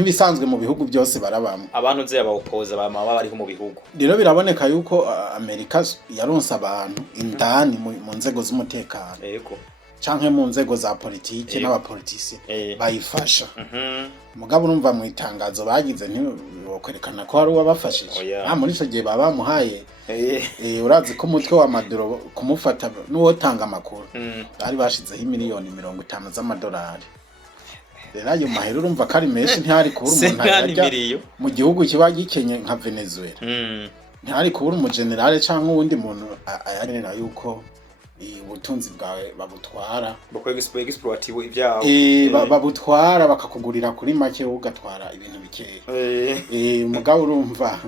nk'ibisanzwe mu bihugu byose barabamwe abantu nze abaopoza bama bariho mu bihugu rero biraboneka yuko Amerika yaronse abantu indani mu nzego z'umutekano yego canke mu nzego za politike n'abapolitisi bayifasha mugabo urumva mu itangazo bagize ntibokwerekana ko hari uwabafashije muri ico gihe baba muhaye urazi ko umutwe wa Maduro kumufata n'uwo tanga amakuru bari bashizeho miliyoni 50 z'amadolari rero ayo mahera urumva ko ari menshi ntihari kubura umuntu ajya mu gihugu kiba gikenye nka Venezuela ntihari kubura umugenerale canke uwundi muntu ayanira yuko ubutunzi bwawe babutwara exploitivo ibyabo babutwara bakakugurira kuri make ugatwara ibintu bikeya mugabo urumva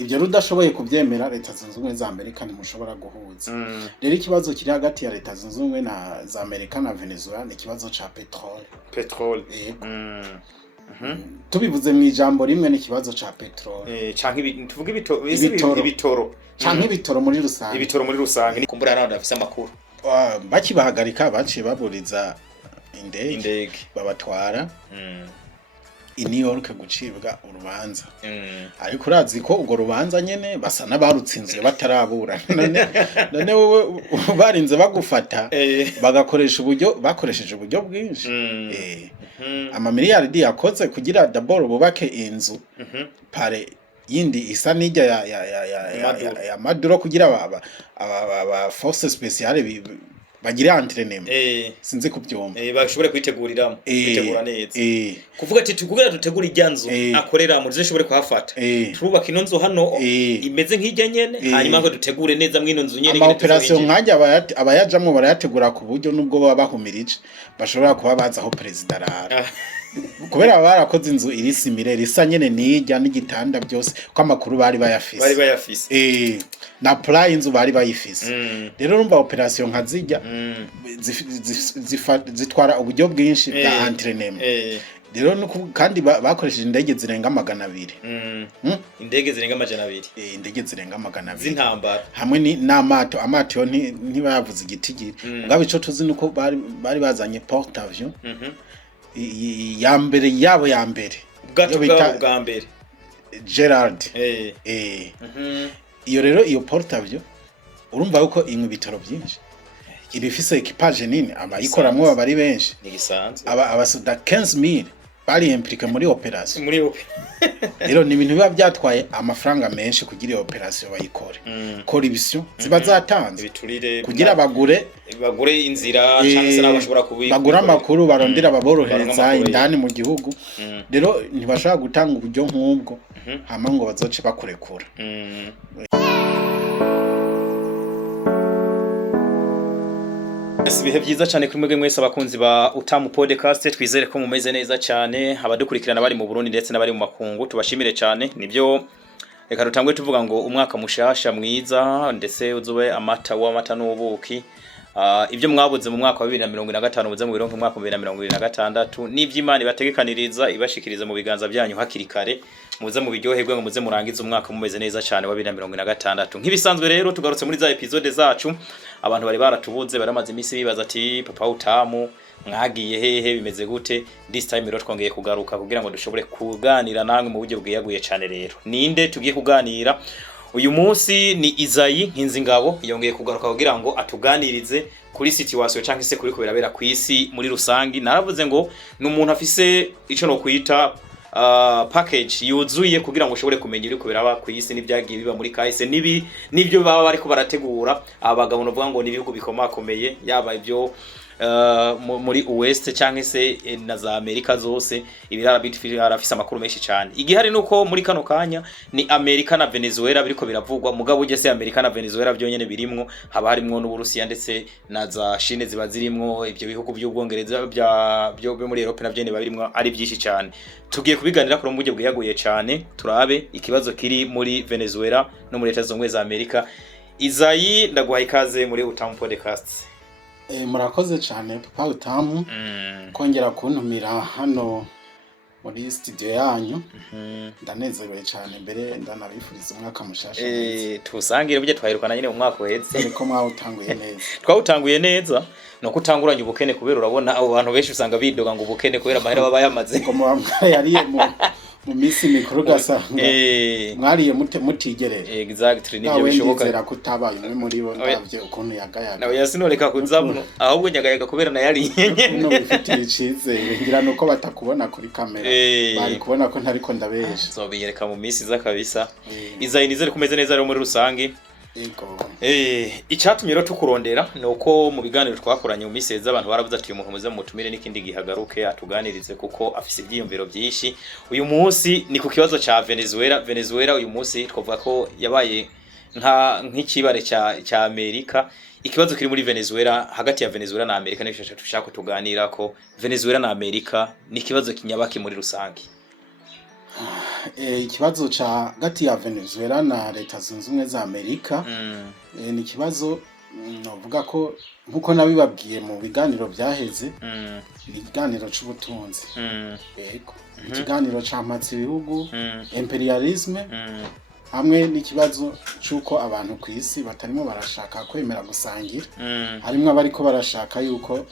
ibyo rudashoboye kubyemera leta zunze ubumwe za Amerika ntimushobora guhuza rero ikibazo kiri hagati ya leta zunze ubumwe za Amerika na Venezuela ni ikibazo ca petrol tubivuze mu ijambo rimwe n'ikibazo ca petrol canke tuvuge ibitoro canke ibitoro muri rusange kumbura naho ndafise amakuru bakibahagarika baciye baburiza indege babatwara i New York gucibwa urubanza ariko urazi ko urwo rubanza nyene basa n'abarutsinzwe batarabura none wowe barinze bagufata bakoresheje uburyo bwinshi amamiliyaridi yakoze kugira d'abord bubake inzu pare yindi isa n'ijya ya Maduro kugira aba force spéciale bagira entraînement sinzi kubyumva bashobore kwitegura neza kuvuga ati tugugera dutegura ijyanzo akorera muri zishobore kuhafata turubaka ino nzu hano imeze nk'ijya nyene hanyuma ngo dutegure neza mwino nzu nyene ama operation nkajya abayajamwe barayategura ku buryo nubwo baba bahumirije bashobora kuba baza aho president arara kubera barakoze inzu irisimire risa nyene nijya n'igitanda byose ko amakuru bari bayafise na plan inzu bari bayifise rero urumva operation nkazijya zitwara uburyo bwinshi bwa entraînement rero kandi bakoresheje indege zirenga 200 indege zirenga 200 indege zirenga 200 z'intambara hamwe n'amato yo ntibayavuze igitigiri ngabo ico tuzi nuko bari bazanye porte avion ya mbere ubwato bwa mbere Gerard iyo rero iyo porte avion urumva uko inkwi bitaro byinshi ibifise equipage nini abayikoramwe babari benshi nigisanzwe abasuda 15000 bari impliqué muri operation rero ni ibintu biba byatwaye amafaranga menshi kugira iyo operation bayikore corruption ziba zatanze kugira bagure inzira cyangwa se nabashobora kubika bagura amakuru barondera baborohereza indani mu gihugu rero ntibashaka gutanga uburyo nk'ubwo hama ngo bazoce bakurekura ibihe byiza cyane kuri mwebwe mwese abakunzi ba Utamu Podcast twizere ko mumeze neza cyane abadukurikirana bari mu Burundi ndetse n'abari mu makungu tubashimire cyane nibyo reka rutangwe tuvuga ngo umwaka mushasha mwiza ndetse uzube amata n'ubuki ibyo mwabuze mu mwaka wa 2025 buze mu bironke mu mwaka wa 2026 n'ivy'Imana ibategekaniriza ibashikiriza mu biganza byanyu hakiri kare muze mu biryoherwe ngo muze murangiza umwaka mumeze neza cyane wa 2026 nk'ibisanzwe rero tugarutse muri za episode zacu abantu bari baratubuze baramaze imisi bibaza ati papa Utamu mwagiye hehe bimeze gute this time rero twongeye kugaruka kugira ngo dushobore kuganira namwe mu buryo bwiyaguye cyane rero ninde tugiye kuganira uyu munsi ni Izayi Nkinzingabo yongeye kugaruka kugira ngo atuganirize kuri situation cyangwa se kuri ko birabera ku isi muri rusangi naravuze ngo numuntu afise ico no kwita package yuzuye kugira ngo ushobore kumenya ibiko biraba ku isi n'ibyagiye biba muri kahise nibyo baba bari ko barategura abagabo no vuga ngo nibihugu bikomakomeye yaba ibyo muri West cyangwa se na za Amerika zose ibirara bitfirafisa amakuru menshi cyane igihari nuko muri kano kanya ni Amerika na Venezuela biriko biravugwa mugabo uje se Amerika na Venezuela byonyene birimwo haba harimwo n'Uburusiya ndetse na za Chine ziba zirimwo ibyo bihugu by'Ubwongereza byo muri Europe na byene babirimwo ari byinshi cyane tugiye kubiganira kuri mu buryo bwiyaguye cyane turabe ikibazo kiri muri Venezuela no muri Leta Zunze za Amerika Izayi ndaguhaye ikaze muri Utamu Podcast. Murakoze cyane papa Utamu kongera kuntumira hano muri studio yanyu. Ndanezerewe cyane mbere ndanabifuriza umwaka mushasha. Tusangire buje twahirukana nyine mu mwaka uhetse. Ariko mwawutanguye neza. Twawutanguye neza no kutanguranya ubukene kubera urabona abo bantu benshi usanga bidoga ngo ubukene kubera amahera baba yamaze. Ko yariye mu misi mikuru gasanga mwariye mutigerere. Exactly nibyo bishoboka. Wendizera kutabaye umwe muri bo ndavye ukuntu yagayaga. Nawe yasinoreka kuzamno ahubwo nyagayaga kubera na yariye. No bifitiye icizere ngira nuko batakubona kuri kamera. Bari kubona ko ntariko ndabesha. Zobiyereka mu misi za kabisa. Izayinizere kumeze neza rero muri rusange. Icyatumye rero tukurondera nuko mu biganiro twakoranye mu miseze abantu baravuze ati uyu muntu muze mutumire n'ikindi gihagaruke atuganirize kuko afise ibyiyumviro byinshi. Uyu munsi ni ku kibazo ca Venezuela uyu munsi twavuga ko yabaye nk'ikibare cya Amerika. Ikibazo kiri muri Venezuela hagati ya Venezuela na Amerika n'ibyo dushaka tuganira ko Venezuela na Amerika ni kibazo kinyabaki muri rusange. Ikibazo cha gati ya Venezuela na leta zunze ubumwe za Amerika ni kibazo novuga ko nkuko nabibabwiye mu biganiro byaheze ni ikiganiro c'ubutunzi. Yego ikiganiro c'amatsi ibihugu imperialisme hamwe n'ikibazo c'uko abantu ku isi batarimo barashaka kwemera gusangira. Harimo abariko barashaka yuko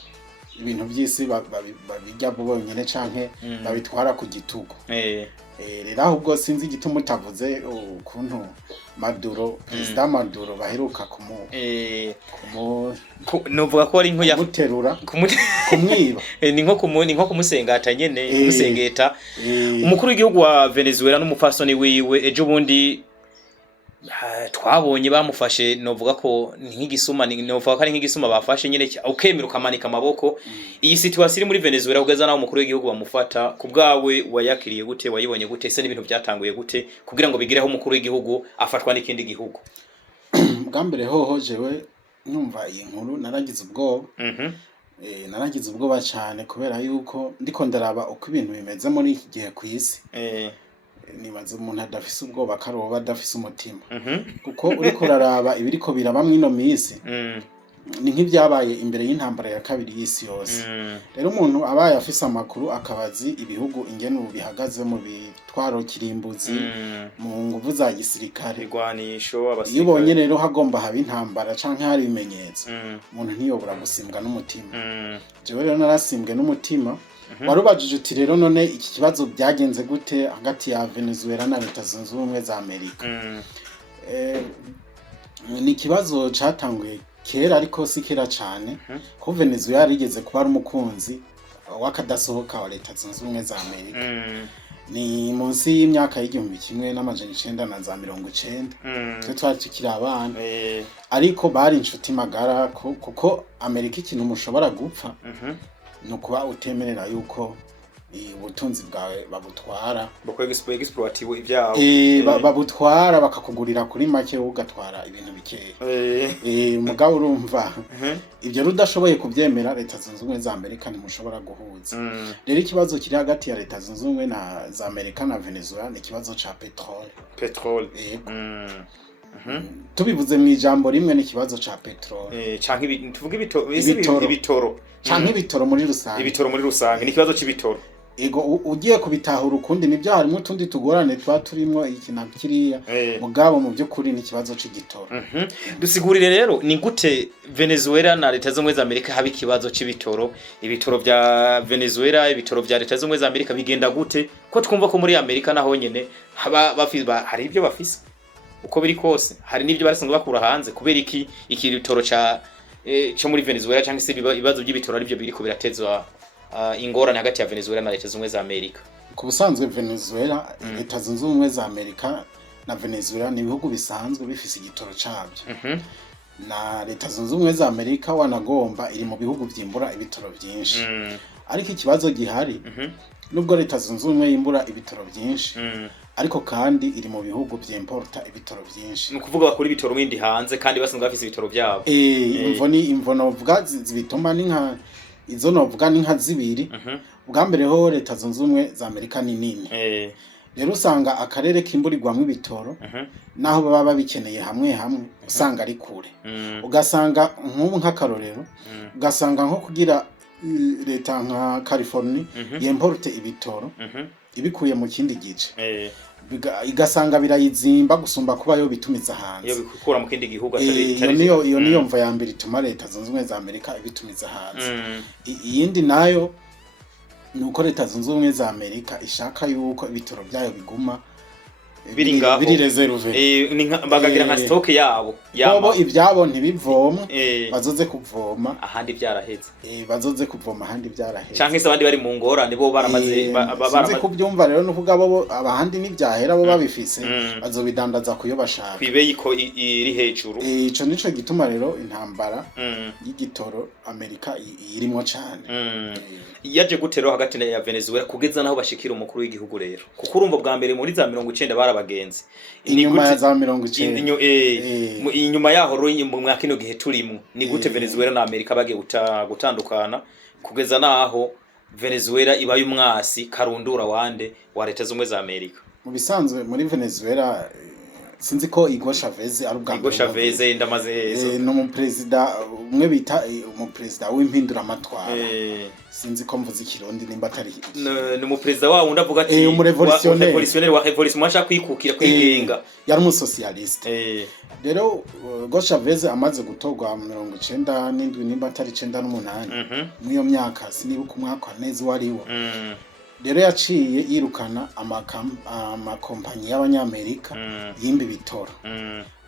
ibintu by'isi babijya bonyene canke babitwara ku gitugo. Rero ahubwo sinzi igituma utavuze ukuntu Maduro President Maduro baheruka novuga ko ari nko muterura kumwiba ni nko kumusengata nyene kumusengeta. Umukuru w'igihugu wa Venezuela n'umupfasoni wiwe ejo bundi twabonye bamufashe novuga ko nk'igisuma novuga ko ari nk'igisuma bafashe nyene ukemera ukamanika amaboko. Iyi situation iri muri Venezuela ugeza naho umukuru w'igihugu bamufata kubgawe wayakiriye gute wayibonye gute se n'ibintu byatanguye gute kugira ngo bigireho umukuru w'igihugu afatwa n'ikindi gihugu. Bwambere hoho jewe numva iyi nkuru naragize ubwoba. Naragize ubwoba cyane kubera yuko ndiko ndaraba uko ibintu bimeze muri iki gihe ku isi. Nibaza umuntu adafise ubwoba karoba adafise umutima. Kuko uriko uraraba ibiriko biraba mwino misi ni nk'ibyabaye imbere y'intambara ya kabiri y'isi yose. Rero umuntu abaye afise amakuru akabazi ibihugu ingene bihagaze mu bitwaro kirimbuzi mu nguvu za gisirikare igwanisho abasirikare. Iyo ubonye rero hagomba haba intambara canke hari ibimenyetso umuntu ntiyobora gusimbwa n'umutima. Jewe rero narasimbwe n'umutima. Warubajije uti rero none iki kibazo byagenze gute hagati ya Venezuela na leta zunze ubumwe za Amerika. Ni kibazo catanguye kera ariko si kera cyane ko Venezuela yarigeze kuba ari umukunzi wakadasohoka wa leta zunze ubumwe za Amerika. Ni munsi y'imyaka y'igihumbi kimwe n'amajana 1990 twe twari tukiri abana. Ariko bari inshuti magara kuko Amerika ikintu mushobora gupfa no kuba utemerera yuko ubutunzi bwawe babutwara exploitiwe ibyabo babutwara bakakugurira kuri make ugatwara ibintu bikeya. Mugabo urumva ibyo rudashoboye kubyemera leta zunze ubumwe za Amerika ntimushobora guhuza. Rero ikibazo kiri hagati ya leta zunze ubumwe za Amerika na Venezuela ni ikibazo ca petrol. Tubivuze mu ijambo rimwe ni ikibazo ca petrol canke tuvuga ibitoro canke ibitoro muri rusange. Ibitoro muri rusange ni ikibazo c'ibitoro. Ego ugiye kubitahura ukundi nibyo harimo tundi tugorane twa turimo iki na kiriya mugabo mu byukuri ni kibazo c'igitoro. Dusigurire rero ni gute Venezuela na leta z'umwe za Amerika haba ikibazo c'ibitoro. Ibitoro vya Venezuela ibitoro vya leta z'umwe za Amerika bigenda gute ko twumva ko muri Amerika naho nyene hari ibyo bafise uko biri kose hari n'ibyo barasanzwe bakura hanze kubera iki bitoro cyo muri Venezuela cyangwa se ibibazo by'ibitoro aribyo biriko biratezwa ingorane hagati ya Venezuela na leta z'umwe za Amerika. Ku busanzwe Venezuela leta zunze ubumwe za Amerika na Venezuela ni ibihugu bisanzwe bifise igitoro cabyo. Na leta zunze ubumwe za Amerika wanagomba iri mu bihugu byimbura ibitoro byinshi. Ariko ikibazo gihari nubwo leta zunze ubumwe yimbura ibitoro byinshi ariko kandi iri mu bihugu byimporta ibitoro byinshi. Ni kuvuga bakora ibitoro bindi hanze kandi basanzwe bafise ibitoro byabo. Imvono vuga zibituma ni nka izo novuga ni nka zibiri. Ubwa mbere ho leta zunze ubumwe za Amerika ni nini. Rero usanga akarere kimburirwamwe ibitoro naho baba babikeneye hamwe usanga ari kure. Ugasanga nk'ubu nk'akarorero ugasanga nko kugira leta nka California yemporte ibitoro ibikuye mu kindi gice igasanga birayizimba gusumba kuba yo bitumiza hanze iyo bikukura mu kindi gihugu atari iyo niyo mva ya mbere ituma leta zunze ubumwe za Amerika ibitumiza hanze. Iyindi nayo nuko leta zunze ubumwe za Amerika ishaka yuko ibitoro byayo biguma biri reserve bagagira nka stock yabo ibyabo ntibivoma bazoze kuvoma ahandi byaraheze bazoze kuvoma ahandi byaraheze canke se abandi bari mu ngorane bo baramaze kubyumva rero nuvuga bo abahandi n'ibyahera bo babifise bazobidandaza kuyo bashaka kwibeyi ko iri hejuru ico nico gituma rero intambara y'igitoro Amerika irimo cyane yaje gutero hagati ya Venezuela kugeza naho bashikira umukuru w'igihugu rero kuko urumva bwa mbere muri za 90 bagenzi inyuma ya za 90 inyuma yaho ruri mu mwaka ino gihe turimo ni gute Venezuela na Amerika bagiye gutandukana kugeza naho Venezuela ibaye umwasi karundura wande wa leta zumwe za Amerika. Mu bisanzwe muri Venezuela sinzi ko Hugo Chavez ari ubwa Hugo Chavez ndamaze hezo no mu president umwe bita mu president w'impindura amatwara sinzi ko mvuze ikirundi nimba atari no mu president wa wundi avuga ati revolutionnaire wa revolution masha kwikukira kwigenga yari mu socialiste rero Hugo Chavez amaze gutogwa 97 nimba atari 98 mu myaka sinibuka umwaka neza wariwo rero yaciye yirukana amakompanyi y'abanyamerika yimba bitoro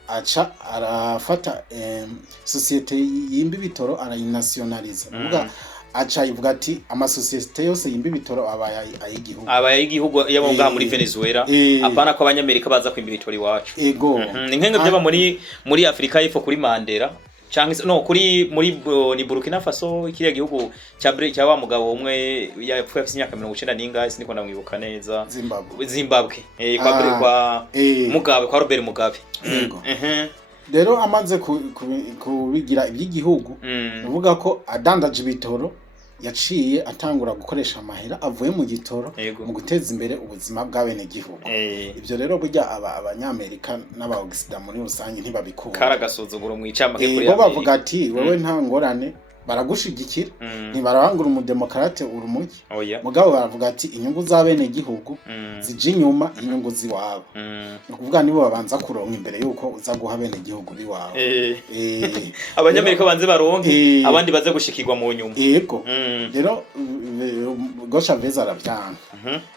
aca arafata societe yimba bitoro arayinationalize uvuga aca ivuga ati amasosiyete yose yimba bitoro abayigihugu yabo ngaha muri Venezuela apana ko abanyamerika baza kwimba bitoro iwacu ego ni nkenge byaba muri Afrika y'Epfo kuri Mandela canke no kuri ni Burkina Faso kiriya gihugu cya wa mugabo umwe yapfuye afite imyaka 90 n'ingahe siniko ndamwibuka neza Zimbabwe kwa Mugabe kwa Robert Mugabe rero amaze kubigira iby'igihugu uvuga ko adandaje bitoro yaciye atangura gukoresha amahera avuye mu gitoro mu guteza imbere ubuzima bw'abene gihugu ibyo rero burya abanyamerika n'abaogisida muri rusange ntibabikunda karagasuzuguro mu icama kuri bo bavuga ati wowe nta ngorane baragushigikira ntibarangura umudemokrate urumuki mugabo baravuga ati inyungu z'abene gihugu zije inyuma inyungu ziwabo ukuvuga nibo babanza kuronka imbere yuko uza guha bene gihugu biwabo abanyamerika banze baronke abandi baze gushikirwa mu nyuma yego rero Hugo Chavez aravyanga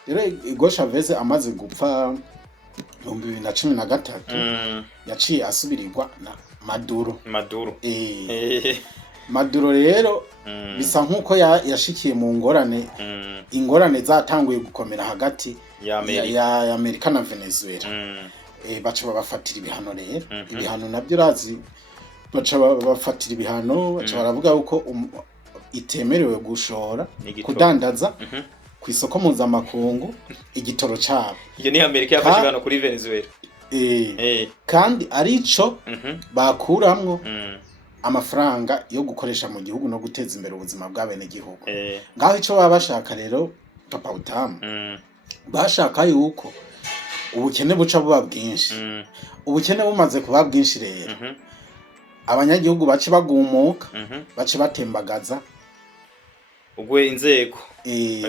rero Hugo Chavez amaze gupfa 2013 yaciye asubirirwa na Maduro Maduro rero bisa nkuko yashikiye mu ingorane zatanguye gukomera hagati ya Amerika na Venezuela baca bafatira ibihano rero ibihano nabyo razi baca bafatira ibihano baca baravuga uko itemerewe gushora kudandaza ku isoko mpuzamakungu igitoro cyabo iyo ni Amerika yafashe ibihano kuri Venezuela kandi arico bakuramwo amafaranga yo gukoresha mu gihugu no guteza imbere ubuzima bw'abene gihugu ngaho ico baba bashaka rero Papa Utamu bashaka yuko ubukene buca buba bwinshi ubukene bumaze kuba bwinshi rero abanyagihugu bace bagumuka bace batembagaza ugwe inzego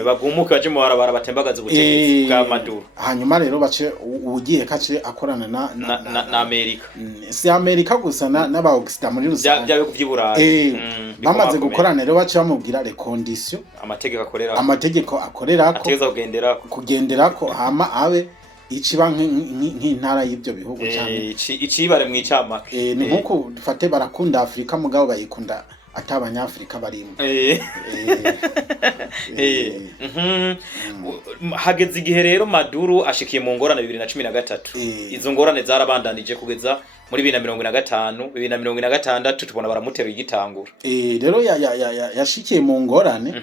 bagumuka baje mu barabara batembagaza ubutegetsi bwa Maduro hanyuma rero bace ugiye kace akorana na Amerika si Amerika gusa n'abaogisida muri rusange byabe kuvyiburaye bamaze gukorana rero bace bamubwira les conditions amategeko akorera ko kugenderako hama abe ikiba nk'intara y'ibyo bihugu cyane icibare mu icama ni nkuko dufate barakunda Afrika mugabo bayikunda atabanyafrika barimo hageze igihe rero Maduro ashikiye mu ngorane 2013 izo ngorane zarabandanije kugeza muri 2015 2016 tubona baramutera igitangura rero yashikiye mu ngorane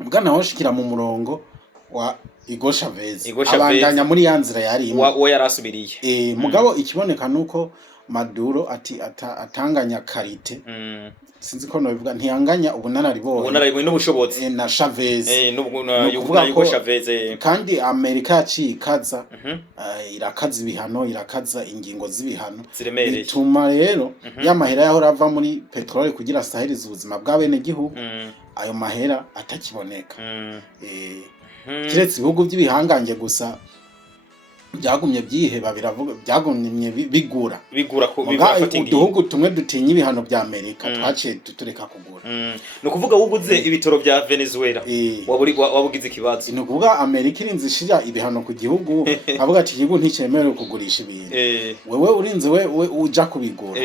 ubwa naho shikira mu murongo Hugo Chavez abandanya muri yanzira yari wo yarasubiriye mugabo ikiboneka nuko Maduro atanganya karite sinzi ko nobivuga ntiyanganya ubunararibonye n'ubushobozi na Chavez Hugo Chavez kandi Amerika yacikaza irakaza ibihano irakaza ingingo z'ibihano bituma rero y'amahera yahora ava muri petrole kugira sahiriza ubuzima bw'abene gihugu ayo mahera atakiboneka kiretse ibihugu by'ibihangange gusa byagumye byiheba biravuga byagumye bigura ko bibafata uduhugu tumwe dutinya ibihano bya Amerika twaciye tutureka kugura no kuvuga wuguze ibitoro bya Venezuela wabugize ikibazo no kuvuga Amerika irinze ishira ibihano ku gihugu avuga ati igihugu nticyemerewe kugurisha ibintu wewe urinze we uja kubigura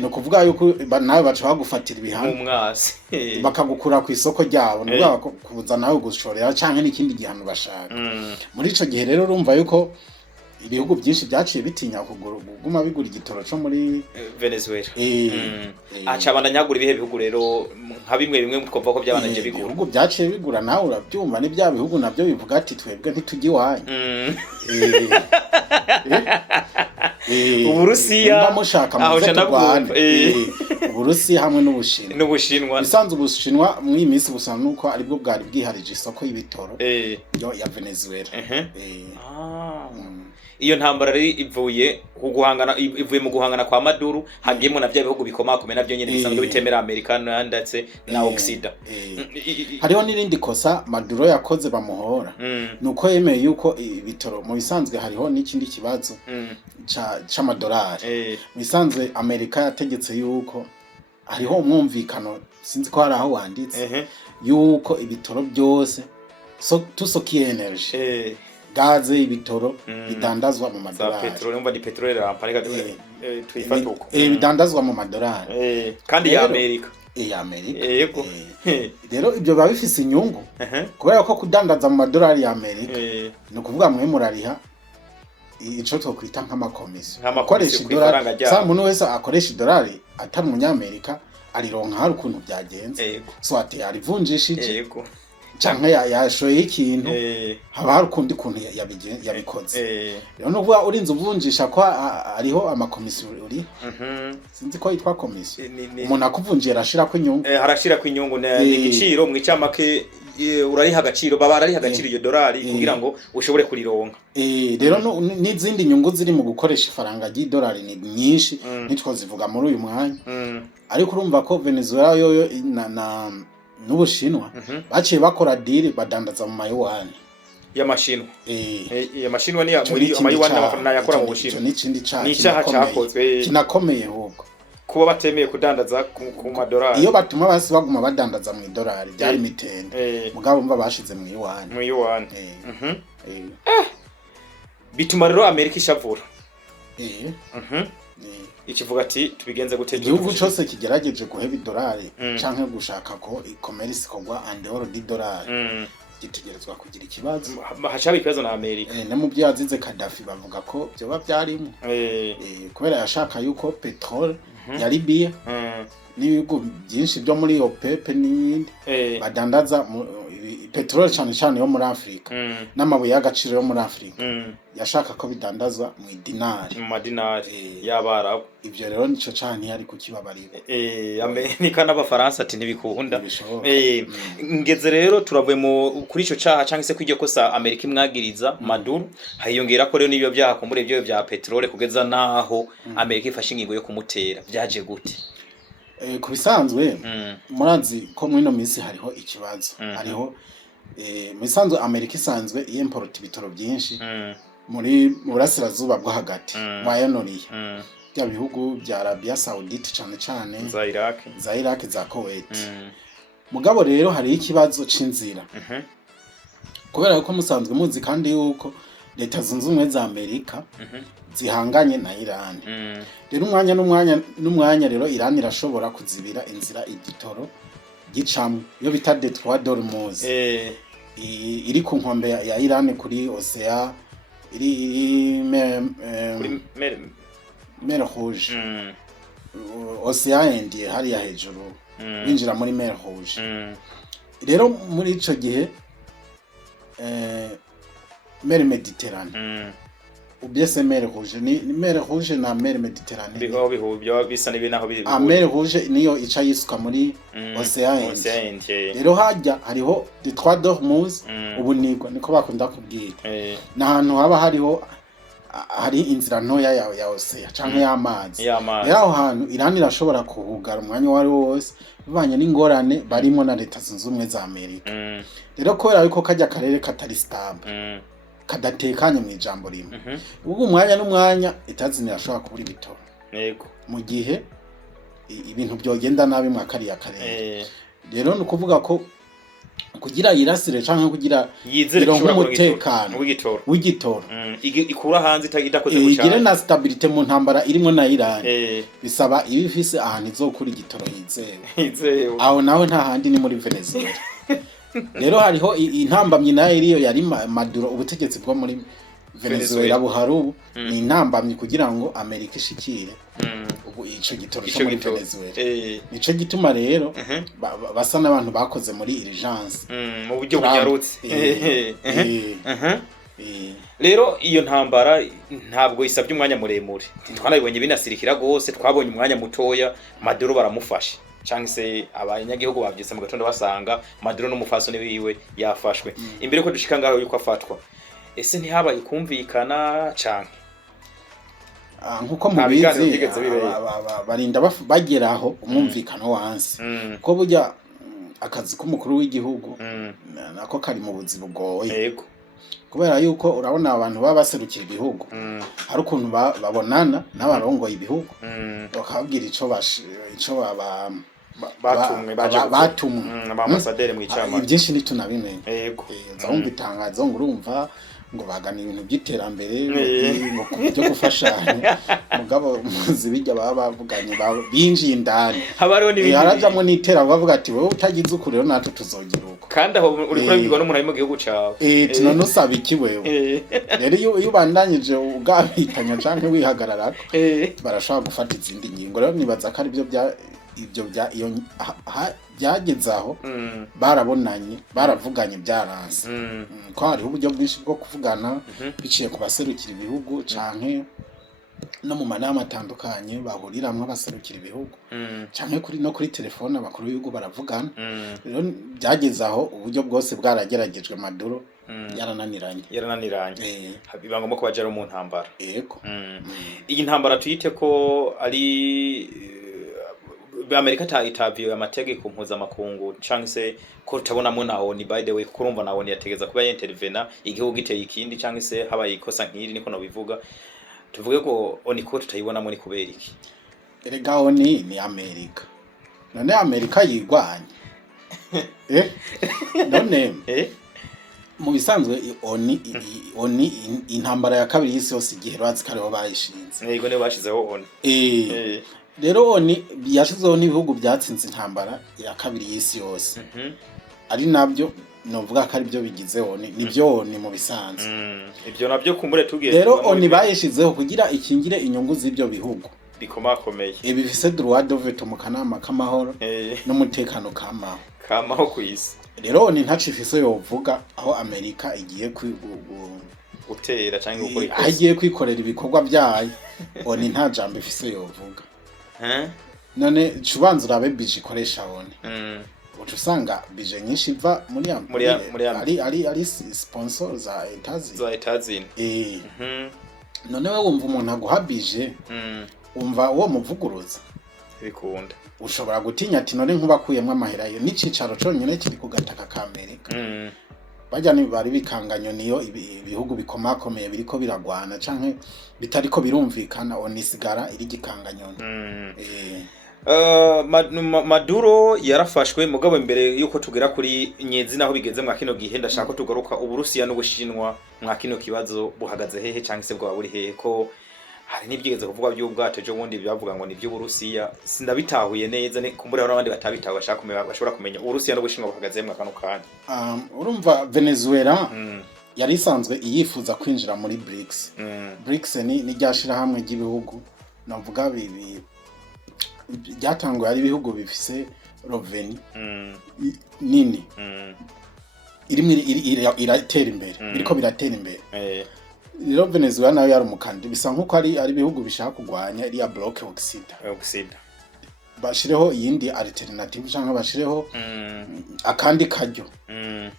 no kuvuga yuko nawe baca bagufatira ibihano mu mwasi bakagukura ku isoko ryabo nubwo kuza nawe gushorera canke n'ikindi gihano bashaka muri ico gihe rero urumva yuko ibihugu byinshi byaciye bitinya kuguma bigura igitoro cyo muri Venezuela acabana nyagura ibihe bihugu rero nka bimwe twumva ko byabanaje bigura ibihugu byaciye bigura nawe urabyumva ni bya bihugu nabyo bivuga ati twebwe ntitugi wanyu Uburusiya mushaka muze Rwanda Uburusiya hamwe n'Ubushinwa bisanzwe Ubushinwa mu iminsi busa nuko aribwo bwari bwiharije isoko y'ibitoro ya Venezuela iyo ntambara rero ivuye mu guhangana kwa Maduro hagiyemo na bya bihugu bikomakomeye navyo nyene bisanzwe bitemera Amerika ndetse na Oxida hariho n'irindi kosa Maduro yakoze bamuhora nuko yemeye yuko ibitoro mu bisanzwe hariho n'ikindi kibazo c'amadolari mu bisanzwe Amerika yategetse yuko hariho umwumvikano sinzi ko hari aho wanditse yuko ibitoro byose tusokiye energy gaze ibitoro bidandazwa mu madolari petrol umva di petrol rampareka twifata uko bidandazwa mu madolari kandi ya Amerika yego rero ibyo baba bifise inyungu kubera ko kudandaza mu madolari ya Amerika no kuvuga mwe murariha ico twokwita nk'amakomisiyo akoresha idolari sa muntu wese akoresha idolari atari umunyamerika arironka hari ukuntu byagenze so ati arivunjishije canke yashoye ikintu haba hari ukundi kuntu yabikoze rero nuvuga urinze uvunjisha ko ariho amakomisiyo uri sinzi ko yitwa komisiyo umuntu akuvunjiye arashira ko inyungu harashira ko inyungu n'igiciro mu icamake urariha agaciro baba arariha agaciro iyo dolari kugira ngo ushobore kurironka rero n'izindi nyungu ziri mu gukoresha ifaranga ry'idolari ni nyinshi nitwo zivuga muri uyu mwanya ariko urumva ko Venezuela yoyo na n'Ubushinwa baciye bakora deal badandaza mu mayuani y'amashinwa y'amashinwa ni muri amayuani n'amafaranga yakora mu Bushinwa ni cyaha cyakozwe kinakomeye ahubwo kuba batemeye kudandaza ku madolari iyo batuma basi baguma badandaza mu idolari byari mitende mugabo umva bashize mu yuani bituma rero Amerika ishavura ikivuga ati tubigenze gute igihugu cyose kigerageje guheba idolari canke gushaka ko commerce kogwa and all di dolari gitegerezwa kugira ikibazo hacaba ikibazo na Amerika ne mu byazize Gaddafi bavuga ko byo byarimo kubera yashaka yuko petrol ya Libya n'ibihugu byinshi byo muri OPEP n'ibindi badandaza petrol cyane yo muri Afrika n'amabuye y'agaciro yo muri Afrika yashaka ko bidandazwa mu dinari mu madinari y'abarabu ivyo rero nico cyane yari kukibabarira Amerika n'abafaransa ati ntibikunda ngeze rero turavuye kuri ico caha canke se kwiryo kosa Amerika imwagiriza Maduro hayongera ko rero n'ibyo byaha kumbure byo bya petrol kugeza naho Amerika ifashe ingingo yo kumutera byaje gute kubisanzwe murazi ko mwino minsi hariho ikibazo hariho misanzwe Amerika isanzwe import ibitoro byinshi muri burasirazuba bwo hagati wayonoriye bya bihugu bya Arabia Saudite cyane za Iraq za Kuwait mugabo rero hari ikibazo c'inzira kubera ko musanzwe muzi kandi yuko leta zunze ubumwe za Amerika zihanganye na Iran rero n'umwanya rero Iran irashobora kuzibira inzira igitoro gicamwe yo bita Detroit d'Ormuz iri ku nkombe ya Iran kuri Ocean iri Mer Rouge Ocean Indien hariya hejuru winjira muri Mer Rouge rero muri ico gihe mer Mediterane ubye se mer rouge ni mer rouge na mer Mediterane biho bisa n'ibinaho biri mer rouge niyo ica yisuka muri Océan rero hajya hariho de Trois d'Ormuz ubunigwa niko bakunda kubwira n'ahantu haba hari inzira ntoya ya Océan canke y'amazi rero hantu Iran irashobora kuhugara umwanya wari wose bibanye n'ingorane barimo na leta zunze ubumwe za Amerika rero kubera yuko kajya karere katari stable kadatekanye mu ijambo rimwe ubwo umwanya n'umwanya Etazi irashobora kubura ibitoro yego mu gihe ibintu byogenda nabi mu kariya karere rero no kuvuga ko kugira yirasire canke kugira ironka umutekano w'igitoro ikura hanze itakoze gushaka igire na stabilité mu ntambara irimo na Iran bisaba ibifise ahantu izokura igitoro hizewe aho nawe nta handi ni muri Venezuela rero hariho intambamyi nayo iriyo yari Maduro ubutegetsi bwo muri Venezuela buharu ni intambamyi kugira ngo Amerika ishikire ubu ico gitoro cyo muri Venezuela nico gituma rero basa n'abantu bakoze muri urgence mu buryo bunyarutse rero iyo ntambara ntabwo isabye umwanya muremure twanabibonye binasirikira gose twabonye umwanya mutoya Maduro baramufasha cyangwa se abanyagihugu bavyise mu gatondo basanga Maduro n'umufasoni wiwe yafashwe imbere ko dushika ngaho yuko afatwa ese ntihabaye kumvikana canke nkuko mubizi barinda bageraho umwumvikano wansi ko burya akazi k'umukuru w'igihugu nako kari mu buzi bugoye yego kubera yuko urabona abantu baba baserukira ibihugu hari ukuntu babonana n'abarongoye ibihugu bakabwira ico batumwe abaambasaderi mu icama byinshi nitunabimenye yego nzumva itangazo ngurumva ngo bagana ibintu by'iterambere ngo byo gufashanya mugabo muzi bijya baba bavuganye binjiye indani habariho n'ibindi yarajamwe n'itera bavuga ati wowe utagize ukuri rero natwe tuzogira uko kandi aho uri kurabirwa n'umuntu ari mu gihugu cawe none usaba iki wewe rero iyo bandanyije ugabitanya canke wihagararako barashobora gufata izindi ngingo rero nibaza ko ari byo iyo byagezaho barabonanye baravuganye byaranse ko hariho uburyo bwinshi bwo kuvugana biciye ku baserukira ibihugu canke no mu manama atandukanye bahuriramwe abaserukira ibihugu canke kuri telefone abakuru b'ibihugu baravugana rero byagezaho uburyo bwose bwarageragejwe Maduro yarananiranye biba ngombwa ko bajara mu ntambara yego iyi ntambara tuyite ko ari Amerika itavyo amategeko mpuzamakungu canke se ko tutabonamo na ONU by the way kurumva na ONU yategeza kuba intervena igihugu giteye ikindi canke se habaye ikosa nk'iri niko no bivuga tuvuge ko ONU ko tutayibonamo ni kubera iki erega ONU ni Amerika none Amerika yigwanye none mu bisanzwe ONU intambara ya kabiri y'isi yose igihe bazikareho bayishinze yego ne bashizeho ONU rero ONU yashizeho n'ibihugu byatsinze intambara ya kabiri y'isi yose ari nabyo novuga ko ari byo bigize ONU nibyo ONU mu bisanzwe ibyo nabyo kumbure tugiye rero ONU bayishizeho kugira ikingire inyungu z'ibyo bihugu bikomakomeye bifise droit de veto mu kanama k'amahoro n'umutekano kamaho kw'isi rero ONU ntaco ifise yovuga aho Amerika igiye gutera canke gukora agiye kwikorera ibikorwa byayo ONU nta jambo ifise yovuga none cubanza urabe bije ikoresha ONU uca usanga bije nyinshi iva muri ari sponsor za Etazini none we wumva umuntu aguha bije umva uwo muvuguruza bikunda ushobora gutinya ati none nkubakuyemwe amahera yo n'icicaro conyene kiri ku gataka ka Amerika bajya bari bikanganyo niyo ibihugu bikomakomeye biriko biragwana canke bitariko birumvikana onisigara iri gikanganyo Maduro yarafashwe mugabo imbere yuko tugera kuri nyezi naho bigeze mu kino gihe ndashaka ko tugaruka Uburusiya n'Ubushinwa mu kino kibazo buhagaze hehe canke se bwa buri hehe ko hari nibyigeze kuvuga by'ubwato je bundi byavuga ngo ni by'Uburusiya sindabitahuye neza ne kumbura n'abandi batabitaho bashaka kumenya bashobora kumenya Uburusiya n'Ubushinwa buhagaze mu kano kanya urumva Venezuela yari isanzwe iyifuza kwinjira muri BRICS BRICS ni ryashira hamwe ry'ibihugu navuga bibi byatanguye ari ibihugu bifise roveni nini iratera imbere biriko biratera imbere rero Venezuela nayo yari umukandida bisa nkuko ari ibihugu bishaka kugwanya iriya bloc Occident bashireho iyindi alternative cyangwa bashireho akandi karyo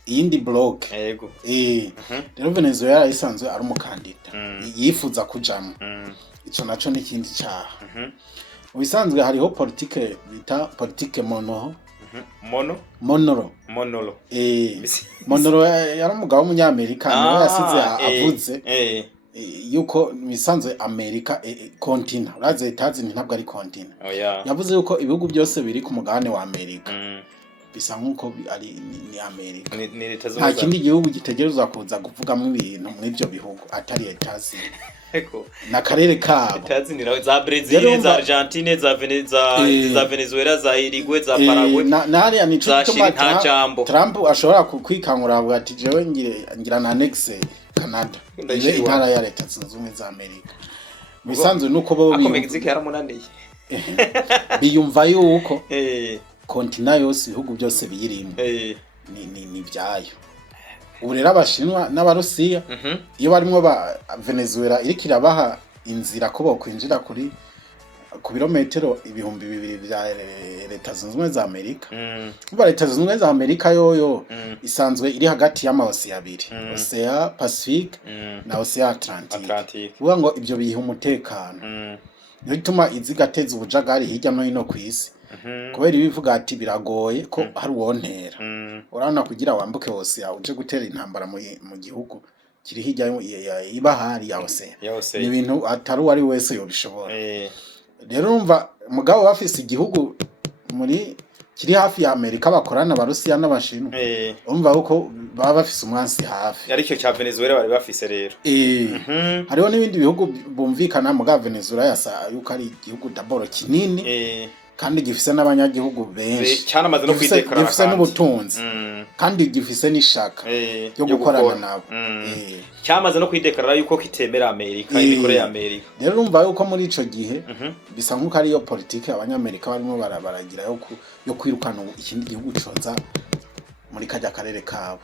iyindi bloc yego rero Venezuela isanzwe ari umukandida yifuza kujamo ico naco n'ikindi cyaha ubisanzwe hariho politique bita politique monoro monoro yari umugabo w'umunyamerika niwe yasize avuze yuko misanzwe Amerika continent uraze itazi ntabwo ari continent yavuze yuko ibihugu byose biri ku mugabane wa Amerika bisa nkuko ari ni Amerika nta kindi gihugu gitegerezwa kuza kuvugamo ibintu muri ibyo bihugu atari etazi na karere kabo etazinira za Brazil za Argentine za Venezuela za Uruguay za Paraguay nari ni Trump ashobora kwikangura avuga ati jewe ngira na annexe Canada ile intara ya leta zunze ubumwe za Amerika bisanzwe nuko bo Mexique yaramunaniye biyumva yuko kontina yose ibihugu byose biyirimo ni byayo ubu rero abashinwa n'abarusiya iyo barimo ba Venezuela irikira baha inzira ko bokwinjira ku birometero 2000 bya leta zunze ubumwe za Amerika kuba leta zunze ubumwe za Amerika yoyo isanzwe iri hagati y'amaocean abiri Ocean Pacific na Ocean Atlantic uvuga ngo ibyo biha umutekano niyo bituma izigateza ubujagari hirya no hino ku isi kubera ibivuga ati biragoye ko hari uwontera urana kugira wambuke hose ya uje gutera intambara mu gihugu kiri hirya y'ibahari ya Ocean ni ibintu atari wari wese yobishobora rero umva mugabo bafise igihugu muri kiri hafi ya Amerika bakorana abarusiya n'abashinwa umva uko baba bafise umwansi hafi yari cyo cya Venezuela bari bafise rero hariho n'ibindi bihugu bumvikana mugabo Venezuela yasa yuko ari igihugu daboro kinini kandi gifise n'abanyagihugu benshi cyanamaze no kwidekarara gifise n'ubutunzi kandi gifise n'ishaka yo gukorana nabo cyamaze no kwidekarara yuko kitemera Amerika imikore ya Amerika rero urumva yuko muri ico gihe bisa nkuko ari yo politique abanyamerika barimo baragira yo kwirukana ikindi gihugu coza muri kajya karere kabo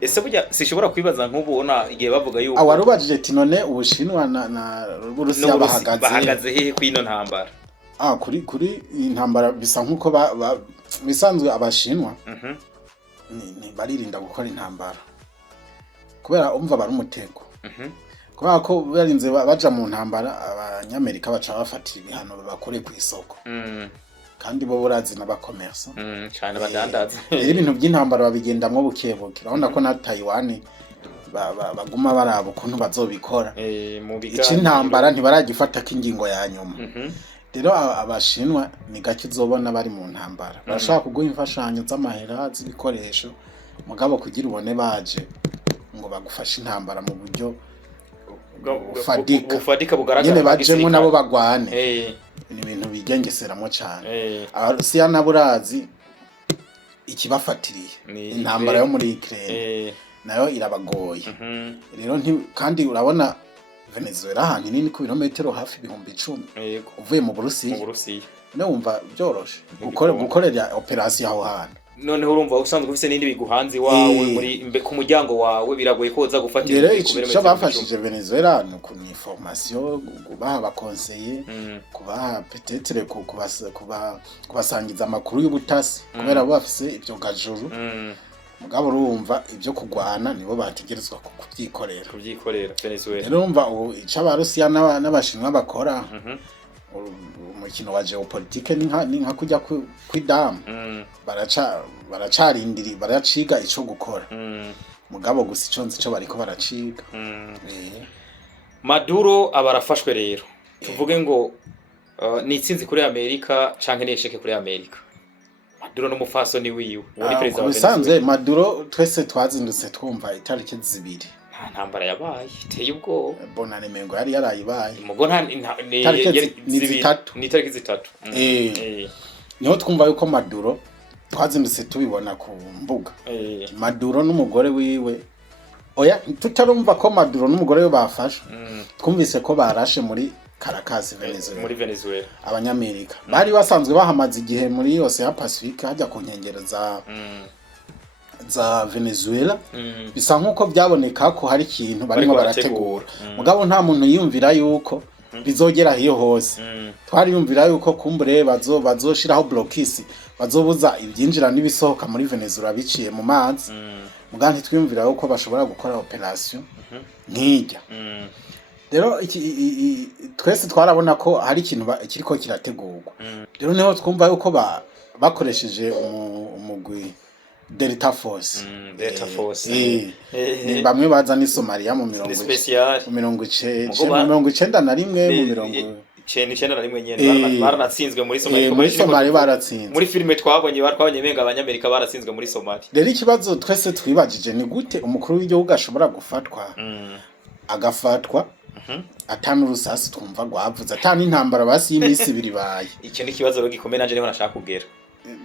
ese burya sishobora kwibaza nk'ubona igihe bavuga yuko awarubajije ati none ubushinwa na Burusiya bahagaze hehe kwino ntambara kuri intambara bisa nkuko bisanzwe abashinwa ni baririnda gukora intambara kubera umva bari umutego kubera ko barinze baja mu ntambara abanyamerika baca bafatira ibihano bakore ku isoko kandi bo burazi n'abakomersa cyane badandaza ibintu by'intambara babigendamwo bukebuke urabona ko na Taiwan baguma baraba ukuntu bazobikora iki intambara ntibaragifata k'ingingo ya nyuma rero abashinwa ni gake uzobona bari mu ntambara barashaka kuguha imfashanyo z'amahera z'ibikoresho mugabo kugira ubone baje ngo bagufashe intambara mu buryo ufadika bugaragara nyene bajemo nabo bagwane ni ibintu bigengeseramo cyane abarusiya n'aburazi ikibafatiriye intambara yo muri Ukraine nayo irabagoye rero kandi urabona Venezuela hanini ni ku birometero hafi 10,000 uvuye mu Burusiya no wumva byoroshe gukorera operation aho hano noneho urumva usanzwe ufise n'indi biguhanzi wawe muri ku muryango wawe biragoye ko uza gufatira ku birometero cyo bafashije Venezuela no ku information kubaha abakonseiller kubaha peut-être kubasangiza amakuru y'ubutasi kubera bo bafise ibyo gajuru mugabo urumva ibyo kugwana nibo bategerezwa kubyikorera Venezuela rero urumva ica abarusiya n'abashinwa bakora umukino wa geopolitique ni nka kujya kwidamu baracarindiri baraciga ico gukora mugabo gusa ico nzi cyo bariko baraciga Maduro abarafashwe rero tuvuge ngo nitsinzi kuri Amerika canke nesheke kuri Amerika Maduro n'umufasoni wiwe wari president wa Venezuela Maduro twese twazindutse twumva itariki 2 nta ntambara yabaye iteye ubwo Bonane mengo yari yarayibaye mugo ni itariki 3 niho twumva yuko Maduro twazindutse tubibona ku mbuga Maduro n'umugore wiwe oya tutarumva ko Maduro n'umugore we bafashe twumvise ko barashe muri Caracas Venezuela abanyamerika bari basanzwe bahamaze igihe muri Ocean Pacific hajya ku nkengero za Venezuela bisa nkuko byaboneka ko hari ikintu barimo barategura mugabo nta muntu yumvira yuko bizogera hiyo hose twari yumvira yuko kumbure bazoshiraho blockisi bazobuza ibyinjira n'ibisohoka muri Venezuela biciye mu mazi muganti twiyumvira yuko bashobora gukora operation nkijya rero twese twarabona ko hari ikintu kiriko kirategurwa rero niho twumva yuko bakoresheje umugwi Delta Force ni bamwe baza ni Somalia mu 1991 nyene baranatsinzwe muri Somalia muri Somalia baratsinzwe muri filime twabonye menga abanyamerika baratsinzwe muri Somalia rero ikibazo twese twibajije ni gute umukuru w'igihugu ashobora gufatwa agafatwa atanu rusasi twumva gwavuze atanu intambara basi y'imisi ibiri baye icyo ni kibazo gikomeye nanje niho nashaka kugera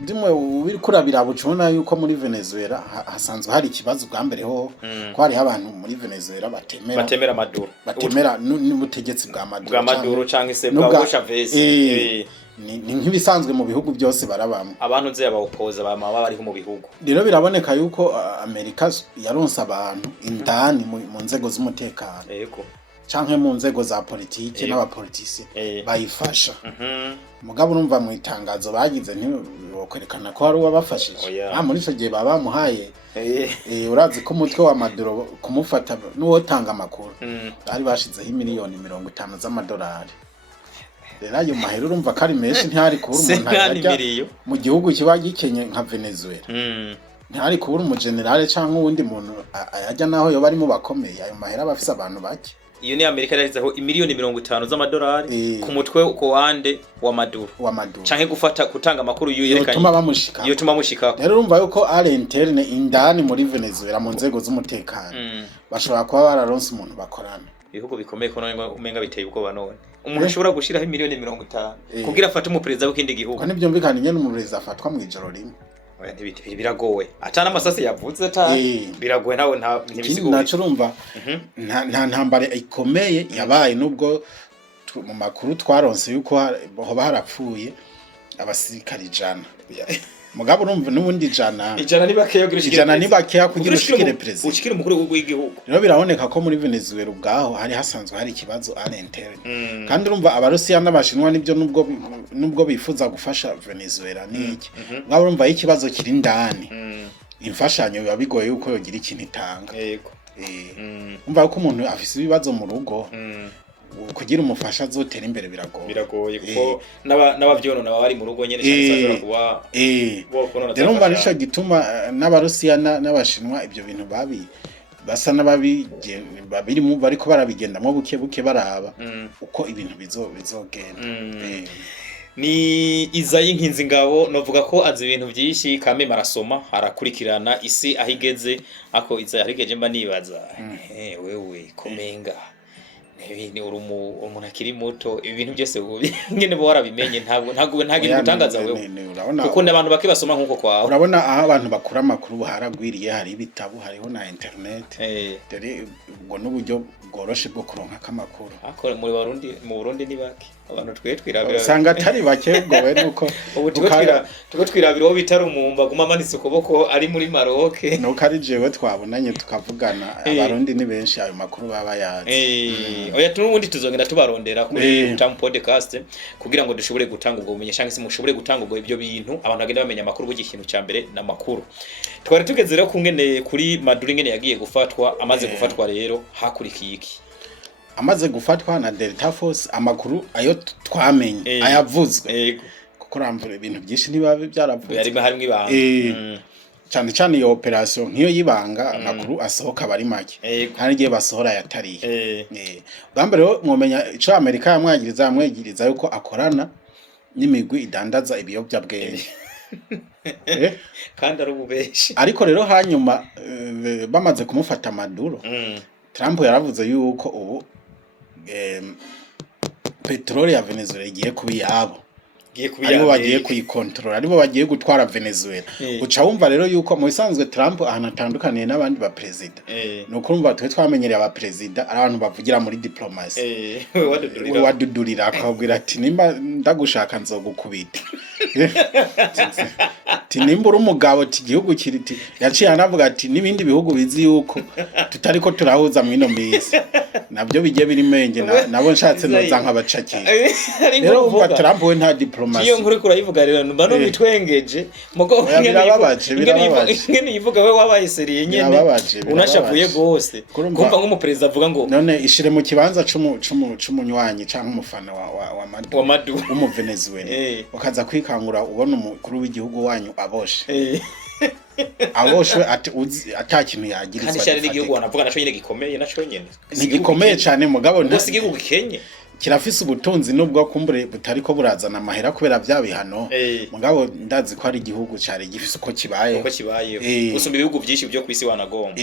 ndimwe ubiri kurabira bucona yuko muri Venezuela hasanzwe hari ikibazo bwa mbere ho ko hari abantu muri Venezuela batemera Maduro n'ubutegetsi bwa Maduro canke se bwa Chavez ni nk'ibisanzwe mu bihugu byose barabamwe abantu nze abaopoza bama bari mu bihugu rero biraboneka yuko Amerika yaronsa abantu indani mu nzego z'umutekano yego canke mu nzego za politike n'abapolitisi bayifasha mugabo urumva mu itangazo bagize ntibokwerekana ko hari uwabafashije muri ico gihe baba bamuhaye urazi ko umutwe wa Maduro kumufata n'uwotanga amakuru bari bashizeho miliyoni 50 z'amadolari rero ayo mahera urumva ko ari menshi ntihari kubura umuntu ajya mu gihugu kiba gikenye nka Venezuela ntihari kubura umugenerale canke uwundi muntu ajya naho yo bari mu bakomeye ayo mahera bafise abantu bake iyo ni Amerika yarizeho miliyoni 50 z'amadolari ku mutwe ko wande wa Maduro canke gutanga amakuru yerekanye iyo tuma mushika rero urumva yuko ari interne indani muri Venezuela mu nzego z'umutekano bashobora kuba bararonse umuntu bakorana ibihugu bikomeye ko none umenga biteye ubwoba none umuntu ashobora gushiraho miliyoni 50 kugira afate umuperezida w'ikindi gihugu kandi byumvikana nyene umuperezida afatwa mu ijoro rimwe biragowe atana amasasi yavuze biragowe nawe ntibisigura naco urumva nta ntambara ikomeye yabaye nubwo mu makuru twaronse yuko hoba harapfuye abasirikari 100 mugabo urumva n'ubundi ijana ni bakeya kugira ushikire president ushikire umukuru w'igihugu rero biraboneka ko muri Venezuela ubwaho hari hasanzwe hari ikibazo interne kandi urumva abarusiya n'abashinwa nibyo nubwo bifuza gufasha Venezuela niki mugabo urumva ikibazo kiri ndani imfashanyo biba bigoye yuko yogira ikintu itanga yego umva ko umuntu afise ibibazo mu rugo kugira umufasha azotera imbere biragoye kuko n'abavyonona bari mu rugo nyene cyane kuba rero mba nico gituma n'abarusiya n'abashinwa ibyo bintu basa n'ababirimo bariko barabigendamo buke baraba uko ibintu bizogenda ni Izayi Nkinzingabo novuga ko azi ibintu byinshi kame marasoma harakurikirana isi ahigeze ako Izayi arigeje mba nibaza wewe komenga ni umuntu akiri muto ibintu byose ngene bo warabimenye ntabwo ntagire gutangaza wewe kuko n'abantu bake basoma nkuko kwawe urabona aho abantu bakura makuru haragwiriye hari ibitabo hariho na internet dore ubwo n'uburyo bworoshe bwo kuronka kamakuru akora mu Burundi ni bake abantu twirabira usanga atari bake ngo we nuko ubu twirabira bitari umumba guma manitse ukuboko ari muri Maroc nuko ari jewe twabonanye tukavugana abarundi ni benshi ayo makuru baba yazi oya tunubundi tuzongera tubarondera kuri Utamu Podcast kugira ngo dushobore gutanga ubwo bumenye cyangwa se mushobore gutanga ubwo ibyo bintu abantu bagenda bamenya amakuru bw'ikintu cya mbere na makuru twari tugeze rero kungene kuri Maduro ngene yagiye gufatwa amaze gufatwa rero hakurikiye iki amaze gufatwa na Delta Force amakuru ayo twamenye ayavuzwe kuko ramvura ibintu byinshi nibabe byaravuzwe yari harimo ibanga cyane iyo operation nk'iyo yibanga amakuru asohoka bari make kandi igihe basohora yatariye bwambere rero mwomenya ico Amerika yamwagiriza yuko akorana n'imigwi idandaza ibiyobyabwenge kandi ari ububeshi ariko rero hanyuma bamaze kumufata Maduro Trump yaravuze yuko ubu petrole ya Venezuela igiye kubiyabo aribo bagiye kuyikontrola aribo bagiye gutwara Venezuela uca wumva rero yuko mu bisanzwe Trump ahantu atandukaniye n'abandi ba president nuko urumva twe twamenyereye aba president ari abantu bavugira muri diplomasi wadudurira akabwira ati nimba ndagushaka nzogukubita nimbura umugabo igihugu kiri yaciye anavuga ati n'ibindi bihugu bizi yuko tutariko turahuza mwino mbisi nabyo bijye biri menge nabo nshatse noza nk'abacakira rero uvuga Trump we nta diplomasi iyo nkuri kurayivuga rero mbano bitwengeje mugo ngene yivuga we wabaye seriye nyene unashavuye gose kumva nk'umuperezida avuga ngo none ishire mu kibanza c'umunywanyi canke umufana wa Madu mu Venezuela ukaza kwikangura ubona umukuru w'igihugu wanyu aboshe aboshwe atakintu yagirizwa kandi cyane n'igihugu wanavuga naco nyene gikomeye naco nyene ntigikomeye cyane mugabo ntose igihugu gikenye kirafise ubutunzi nubwo kumbure butariko burazana amahera kubera byabihano mugabo ndazi ko ari igihugu cyari gifise uko kibaye gusumba ibihugu byinshi byo kwisi wanagomba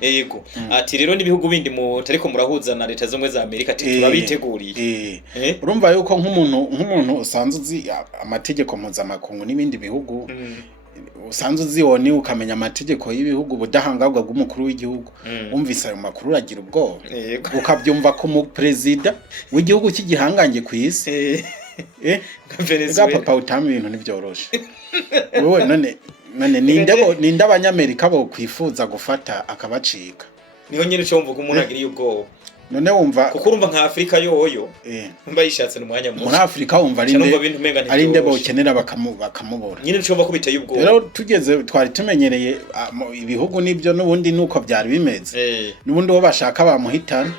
yego ati rero n'ibihugu bindi mutariko murahuza na leta zomwe za Amerika ati turabiteguriye urumva yuko nk'umuntu usanzwe uzi amategeko mpuzamakungu n'ibindi bihugu usanzwe uziboni ukamenya amategeko y'ibihugu budahangagwa bw'umukuru w'igihugu umvise ayo makuru uragira ubwoba ukabyumva ko mu president w'igihugu cy'igihangange ku isi Venezuela papa utama ibintu nivyoroshe wowe none ninde abanyamerika bo kwifuza gufata akabacika niho nyine cyo mvuga umuntu agiriye ubwoba none wumva kuko urumva nka Afrika yoyo mba yishatse no mwanya muri Afrika wumva ari nde bokenera bakamubora nyine cyo ko biteye ubwoba rero tugeze twari tumenyereye ibihugu nibyo nubundi nuko byari bimeze nubundi bo bashaka bamuhitana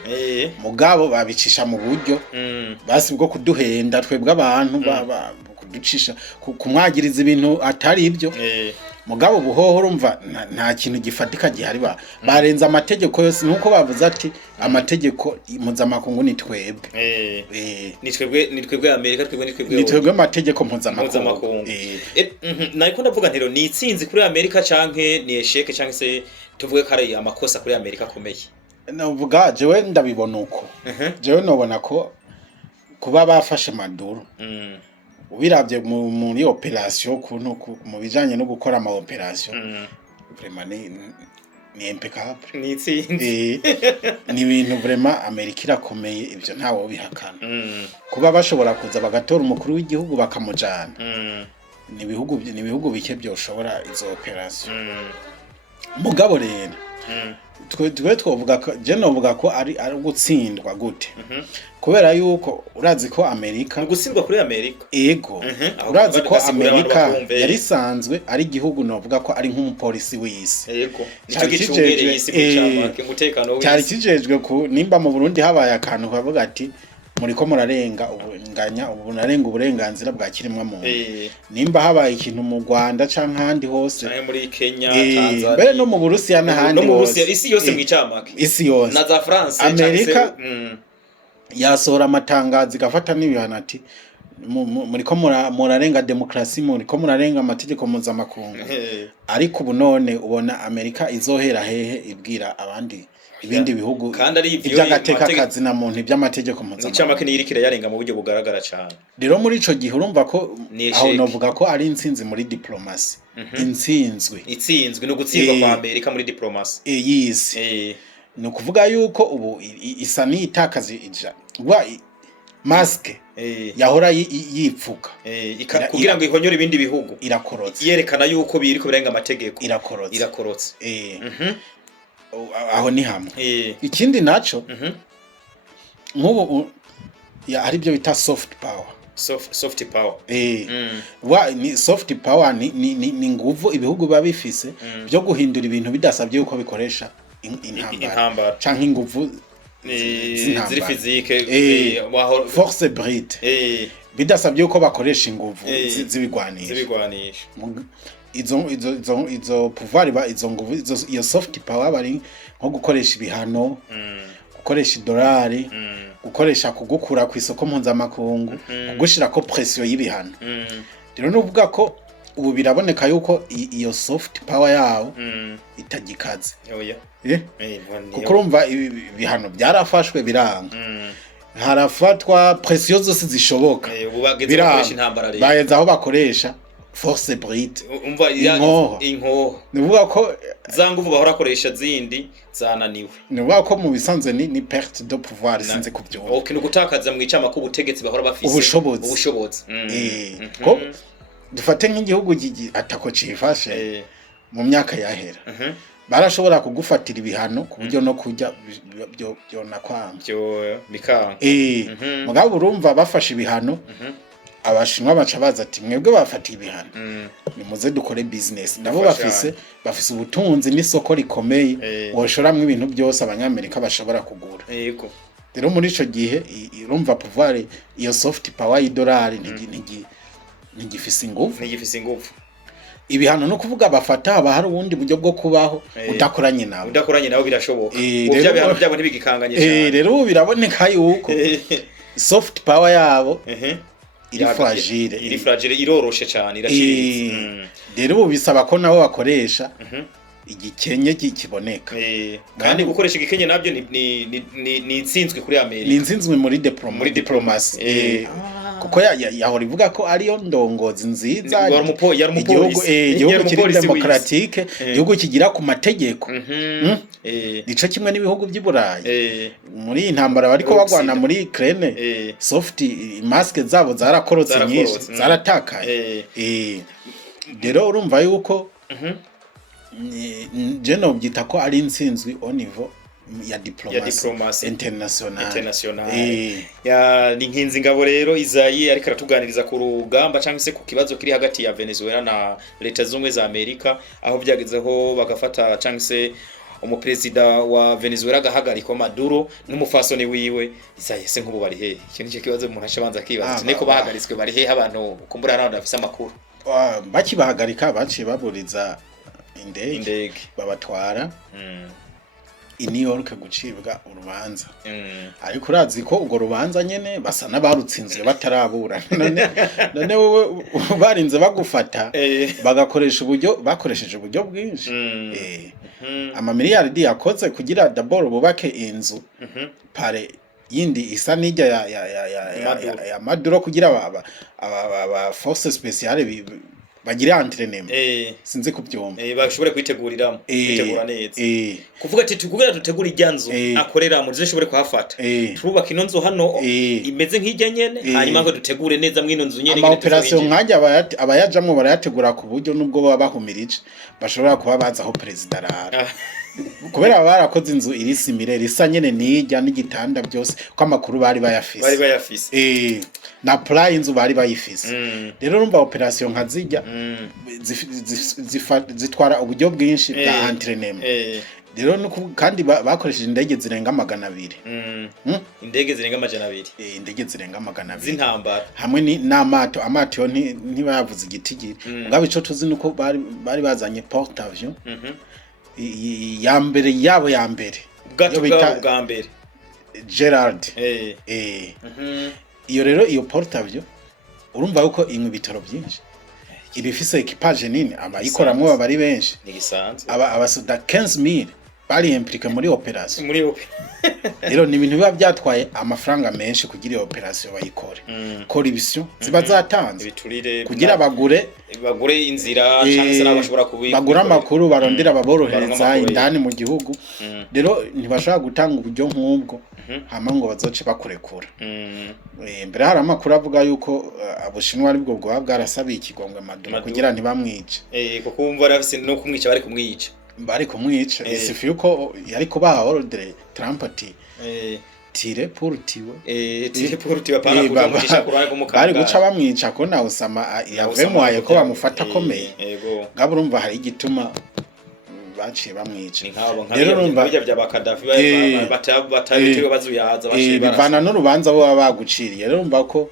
mugabo babicisha mu buryo basi bwo kuduhenda twebwe abantu kuducisha kumwagiriza ibintu atari ibyo mugabo buhoho urumva nta kintu gifatika gihari barenza amategeko yose nuko bavuze ati amategeko mpuzamakungu ni twebwe ni twebwe Amerika ni twebwe amategeko mpuzamakungu nariko ndavuga ntero ni itsinzi kuri Amerika canke ni esheke canke se tuvuge kare amakosa kuri Amerika akomeye navuga jewe ndabibona uko jewe nobona ko kuba bafashe Maduro ubiravye muri operation kuntu mu bijanye no gukora ama operation vraiment ni impeccable ni itsinzi ni ibintu vraiment Amerika irakomeye ivyo ntawo bihakana kuba bashobora kuza bagatora umukuru w'igihugu bakamujana ni bihugu bike byoshobora izo operation mugabo rero twe twovuga ko je novuga ko ari gutsindwa gute kubera yuko urazi ko Amerika gutsindwa kuri Amerika ego urazi ko Amerika yari sanzwe ari igihugu novuga ko ari nk'umupolisi w'isi ego icyo gicungereye isi cyamake mutekano w'isi cyari kijejwe ku nimba mu Burundi habaye akantu bavuga ati muriko murarenga uburenganzira bwa kirimwa muntu nimba habaye ikintu mu Rwanda canke handi hose muri Kenya Tanzania bere no mu Burusiya n'ahandi no mu Burusiya isi yose mwicamake isi yose na za France Amerika yasora amatangazo igafata n'ibihano ati muriko murarenga demokrasi muriko murarenga amategeko mpuzamakungu ariko ubu none ubona Amerika izohera hehe ibwira abandi ibindi bihugu kandi ari iby'agateka kazi na muntu iby'amategeko mpuzamakungu nicamake niyirikira yarenga mu buryo bugaragara cyane rero muri ico gihe urumva ko aho novuga ko ari intsinzi muri diplomasi itsinzwe no gutsindwa kwa Amerika muri diplomasi yisi no kuvuga yuko ubu isa n'itakazi ija maske yahora yipfuka kugira ngo ihonyore ibindi bihugu irakorotse yerekana yuko biriko birenga amategeko irakorotse aho ni hamwe ikindi naco nk'ubu ari byo bita soft power ni soft power ni nguvu ibihugu biba bifise byo guhindura ibintu bidasabye yuko bikoresha intambara canke inguvu ziri fizike force brute bidasabye yuko bakoresha inguvu zibigwanisha izo pouvoir izo nguvu iyo soft power bari nko gukoresha ibihano gukoresha idolari gukoresha kugukura ku isoko mpuzamakungu kugushira ko pression y'ibihano rero nuvuga ko ubu biraboneka yuko iyo soft power yawo itagikaze kuko urumva ibihano byarafashwe biranga harafatwa pression zose zishoboka baheza aho bakoresha force brute inkoho nivuga ko za nguvu bahora koresha zindi zananiwe nivuga ko mu bisanzwe ni perte de pouvoir sinze kubyumva no gutakaza mu icama ko ubutegetsi bahora bafise ubushobozi ubushobozi ko dufate nk'igihugu atako cifashe mu myaka yahera barashobora kugufatira ibihano ku buryo no kujya byo nakwanga byo bikanga mugabo urumva bafashe ibihano abashinwa baca baza ati mwebwe bafatiye ibihano nimuze dukore business nabo bafise ubutunzi n'isoko rikomeye woshoramwe ibintu byose abanyamerika bashobora kugura yego rero muri ico gihe urumva pouvoir iyo soft power y'idolari ntigifise ingufu ibihano no kuvuga bafata haba hari ubundi buryo bwo kubaho udakoranye nawe birashoboka ubyo bihano byabo ntibigikanganye cyane rero biraboneka yuko soft power yabo iri fragile iroroshe cyane iraciriritse rero ubu bisaba ko nabo bakoresha igikenye kiboneka kandi gukoresha igikenye nabyo ni insinzwe kuri Amerika ni insinzwe muri diplomasi kuko yahora ivuga ko ariyo ndongozi nziza igihugu kiri demokratike igihugu kigira ku mategeko nico kimwe n'ibihugu by'Iburayi muri iyi ntambara bariko bagwana muri Ukraine soft mask zabo zarakorotse nyinshi zaratakaye rero urumva yuko jeno byita ko ari insinzwe au niveau ya diplomasi international ya ni nkinzi ngabo rero Izayi ariko aratuganiriza ku rugamba cyangwa se ku kibazo kiri hagati ya Venezuela na leta z'umwe za Amerika aho byagezeho bagafata cyangwa se umuperezida wa Venezuela gahagarika Maduro n'umufasoni wiwe Izayi se nk'ubu bari he icyo nicyo kibazo umuntu ashabanza kibaza neko bahagaritswe bari he abantu kumbura n'abandi bafise amakuru bakibahagarika baciye baburiza indege babatwara i New York gucibwa urubanza ariko urazi ko urwo rubanza nyene basa n'abarutsinzwe batarabura none wowe barinze bagufata bakoresheje uburyo bwinshi amamiliyaridi yakoze kugira d'abord bubake inzu pare yindi isa n'ijya ya Maduro kugira aba force spéciale bagira entraînement sinzi kubyumva bashobore kwitegura neza kuvuga ati tukugira dutegura ijyanzo akorera mu zishobore kuhafata turubaka ino nzu hano imeze nk'ijya nyene hanyuma ngo dutegure neza mwino nzu nyene ama operation nkajya abayajamwe barayategura ku buryo nubwo baba bahumirije bashobora kuba baza aho president arara kubera barakoze inzu iri simire risa nyene nijya n'igitanda byose ko amakuru bari bayafise na plan inzu bari bayifise rero urumva operation nkazijya zitwara uburyo bwinshi bwa entraînement rero kandi bakoresheje indege zirenga 200 indege zirenga 200 indege zirenga 200 z'intambara hamwe n'amato yo ntibayavuze igitigiri ngabo ico tuzi nuko bari bazanye porte avion ya mbere gato bwa mbere Gerard iyo rero iyo porte avion urumva uko inkwi bitaro byinshi ibifise equipage nini abayikoramwe bari benshi abasoda 15000 bari impliqué muri operation rero ni ibintu biba byatwaye amafaranga menshi kugira iyo operation bayikore corruption ziba zatanze kugira bagure inzira cyangwa se nabashobora bagura amakuru barondera baborohereza indani mu gihugu rero ntibashaka gutanga uburyo nk'ubwo hama ngo bazoce bakurekura mbere hari amakuru avuga yuko abushinwa aribwo bwo bwarasabiye ikigongwe Maduro kugira ntibamwice kuko umva rafise no kumwica bari kumwica isifi yuko yari kubaha ordre Trump ati tire pour tiwe pana kumusha kurane kumukanga bari guca bamwica ko na Osama yavemwaye ko bamufata komeye ngabo urumva hari igituma baciye bamwica rero urumva bijya bya Bakadafi batabitewe bazuyaza bashibara bivana n'urubanza bo baguciriye rero urumva ko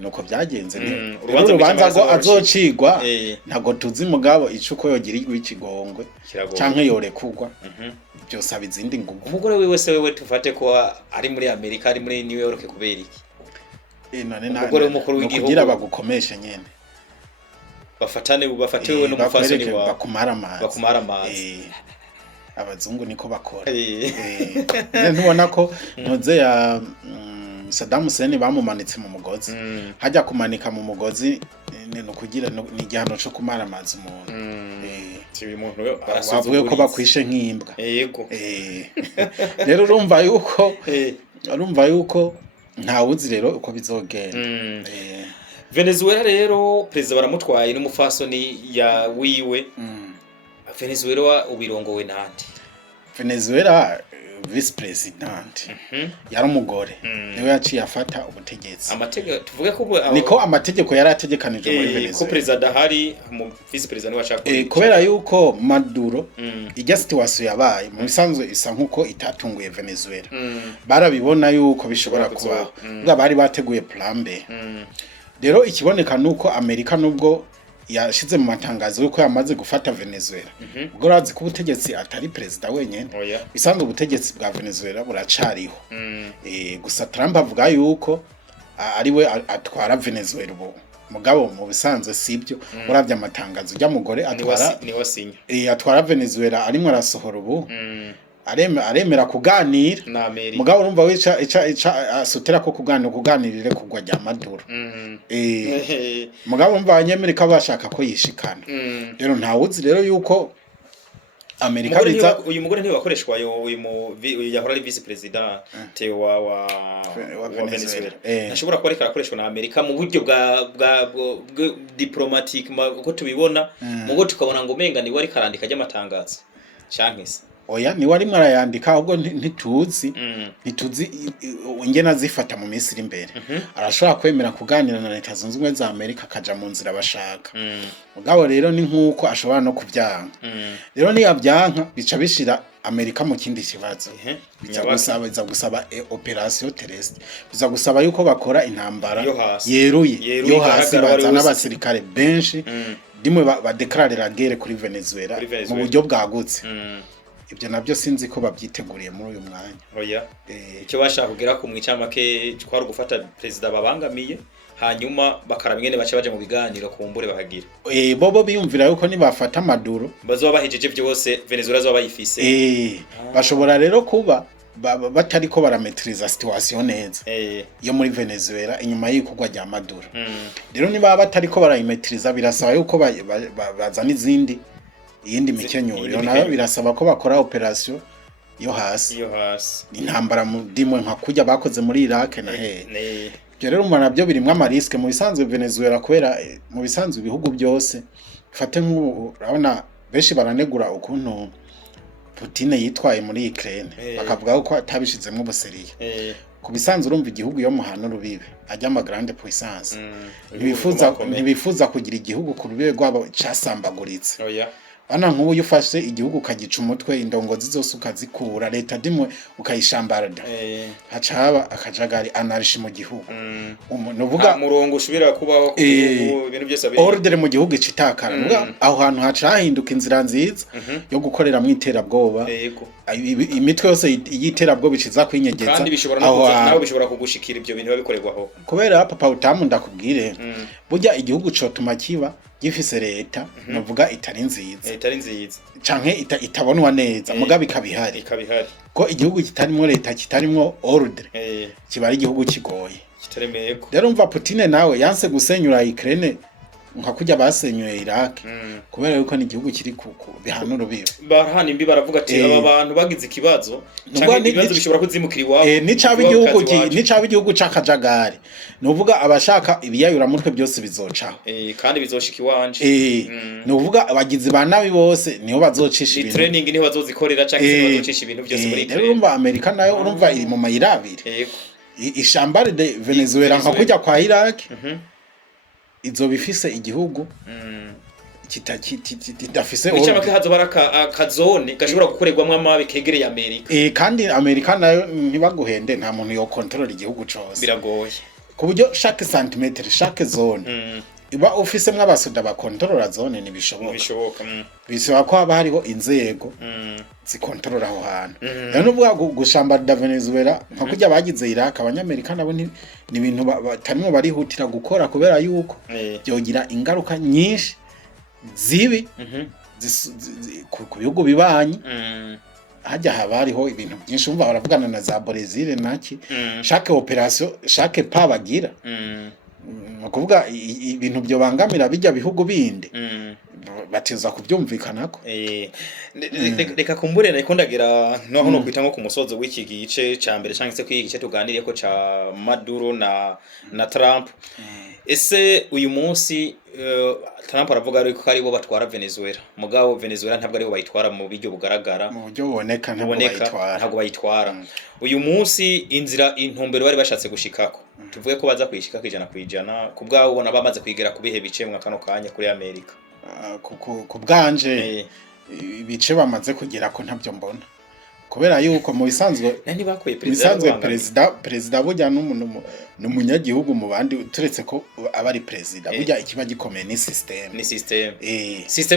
nuko byagenze urubanza ngo azocigwa ntago tuzi mugabo icuko yogirirwa ikigongwe canke yorekugwa byose abizindi ngugu umugore wiwe se wewe tufate ko ari muri Amerika ari muri New York kubera iki none umugore w'umukuru w'igihugu kugira bagukomeshe nyene bafatiwe n'umufasoni wa bakumara amazi abazungu niko bakora ntubona ko ntoze ya Saddam Hussein bamumanitse mu mugozi hajya kumanika mu mugozi no kugira ni gihano cyo kumara amazi umuntu tibi muntu bavuye ko bakwishe nk'imbwa yego rero urumva yuko nta wuzi rero uko bizogenda Venezuela rero president baramutwaye n'umufasoni ya wiwe. Venezuela ubirongowe nande? Venezuela vice president yari umugore niwe yaciye afata ubutegetsi. Amategeko tuvuge ko niko amategeko yari ategekanije muri Venezuela ko president ahari mu vice president washaka kubera yuko Maduro ijya situation yabaye mu bisanzwe isa nkuko itatunguye Venezuela barabibona yuko bishobora kuba ubwo bari bateguye plan B. Rero ikiboneka nuko Amerika nubwo yashize mu matangazo yuko yamaze gufata Venezuela ubwo razi ko ubutegetsi atari president wenyene bisanzwe ubutegetsi bwa Venezuela buracariho gusa Trump avuga yuko ariwe atwara Venezuela ubu mugabo mu bisanzwe sibyo uravye amatangazo ujya mugore atwara niho sinya atwara Venezuela arimo arasohora ubu aremera kuganira na Amerika mugabo urumva wica asutera ko kuganirire kugwa rya Maduro mugabo urumva abanyamerika bashaka ko yishikana rero ntawuzi rero yuko Amerika biza uyu mugore ntiwe wakoreshwa uyu yahora ari vice president wa Venezuela nashobora kuba ariko arakoreshwa na Amerika mu buryo bwa diplomatique ko tubibona mugo tukabona ngo menga ni wari karandika ry'amatangazo chankese oya ni wari mwarayandika ahubwo ntituzi ingena zifata mu Misiri imbere arashobora kwemera kuganira na Leta Zunze Ubumwe za Amerika akaja mu nzira bashaka mugabo rero ni nkuko ashobora no kubyanka rero ni yabyanka bica bishira Amerika mu kindi kibazo biza gusaba operation terrestre biza gusaba yuko bakora intambara yeruye yo hasi bazana abasirikare benshi dimwe badeclarera guerre kuri Venezuela mu buryo bwagutse ibyo nabyo sinzi ko babyiteguriye muri uyu mwanya oya icyo bashaka kugera ku mwicamake twari gufata president babangamiye hanyuma bakaramwene bace baje mu biganiro kumbure bahagira bobo biyumvira yuko nibafata Maduro bazoba bahejeje byose Venezuela zo bayifise bashobora rero kuba batari ko barametriza situation neza yo muri Venezuela inyuma y'ikugwa rya Maduro rero niba batari ko barayimetriza birasaba yuko bazana iyindi mikenyuro nayo birasaba ko bakora operation yo hasi intambara mu dimwe nka kujya bakoze muri Iraq na byo rero umwana nabyo birimwe amariske mu bisanzwe Venezuela kwera mu bisanzwe ibihugu byose fate nk'urabona benshi baranegura ukuntu Putin yitwaye muri Ukraine bakavuga ko atabishizemo ubuseriye ku bisanzwe urumva igihugu yo muhano rubibe ajya ama grande puissance ntibifuza kugira igihugu ku rubebe rwabo casambaguritse bana nk'ubu yufashe igihugu kagica umutwe indongozi zose ukazikura leta dimwe ukayishambarada hacaba akajagari anarshi mu gihugu nuvuga murongo ushubira kubaho ibintu byose abiri order mu gihugu citakara aho hantu hacahinduka inzira nziza yo gukorera mu iterabwoba imitwe yose yiterabwoba biciza kwinyegeza kandi bishobora nawe bishobora kugushikira ibyo bintu babikorerwaho kubera papa utamu ndakubwire burya igihugu cotuma kiba gifise leta novuga itari nziza canke itabonwa neza mugabe ikabihari ko igihugu kitarimo leta kitarimo order kibari igihugu kigoye kitaremeyeko rero mva Putin nawe yanse gusenyura Ukraine nka kujya basenyuye Iraq kubera yuko ni igihugu kiri ku bihanuro bibe barahana imbi baravuga ati aba bantu bagize ikibazo cyangwa ibibazo bishobora kuzimukira iwabo nicaba igihugu c'akajagari nuvuga abashaka ibiyayura mutwe byose bizocaho kandi bizoshika iwanje nuvuga abagizi ba nabi bose niho bazocisha ibintu training niho bazozikorera cyangwa bazocisha ibintu byose muri Ukraine urumva Amerika nayo urumva iri mu mayirabire ishambare de Venezuela nka kujya kwa Iraq izo bifise igihugu kitafise bichama ke hazo baraka akazone gashobora gukorerwamwe amabi kegereye Amerika kandi Amerika nayo ntibaguhende nta muntu yo control igihugu cose biragoye ku buryo chaque centimètre chaque zone iba ofise mw'abasoda ba control zone bishoboka bisaba ko haba hariho inzego zikontorora aho hantu rero nuvuga gushambarira Venezuela nka kujya bagize Iraq abanyamerika nabo ni ibintu batarimo barihutira gukora kubera yuko byogira ingaruka nyinshi zibi ku bihugu bibanye hajya haba hariho ibintu byinshi umva baravugana na za Brazil naki chaque operation chaque pas bagira kuvuga ibintu byo bangamira bijya bihugu bindi bateza kubyumvikanako. Reka kumbure nariko ndagira no kwita nko ku musozo w'iki gice ca mbere cyangwa se kw'igice tuganiriye ko ca Maduro na Trump. Ese uyu munsi Trump aravuga ariko ari bo batwara Venezuela, mugabo Venezuela ntabwo ari bo bayitwara mu buryo bugaragara, mu buryo buboneka ntabwo bayitwara. Uyu munsi intumbero bari bashatse gushikako, tuvuge ko baza kuyishika kwijana ku bwawo ubona bamaze kwigera kubihe bice mu kano kanya kuri Amerika. Ku bwanje ibice bamaze kugera ko ntabyo mbona, kubera yuko mu bisanzwe perezida burya n'umunyagihugu mu bandi turetse ko aba ari perezida burya ikiba gikomeye ni system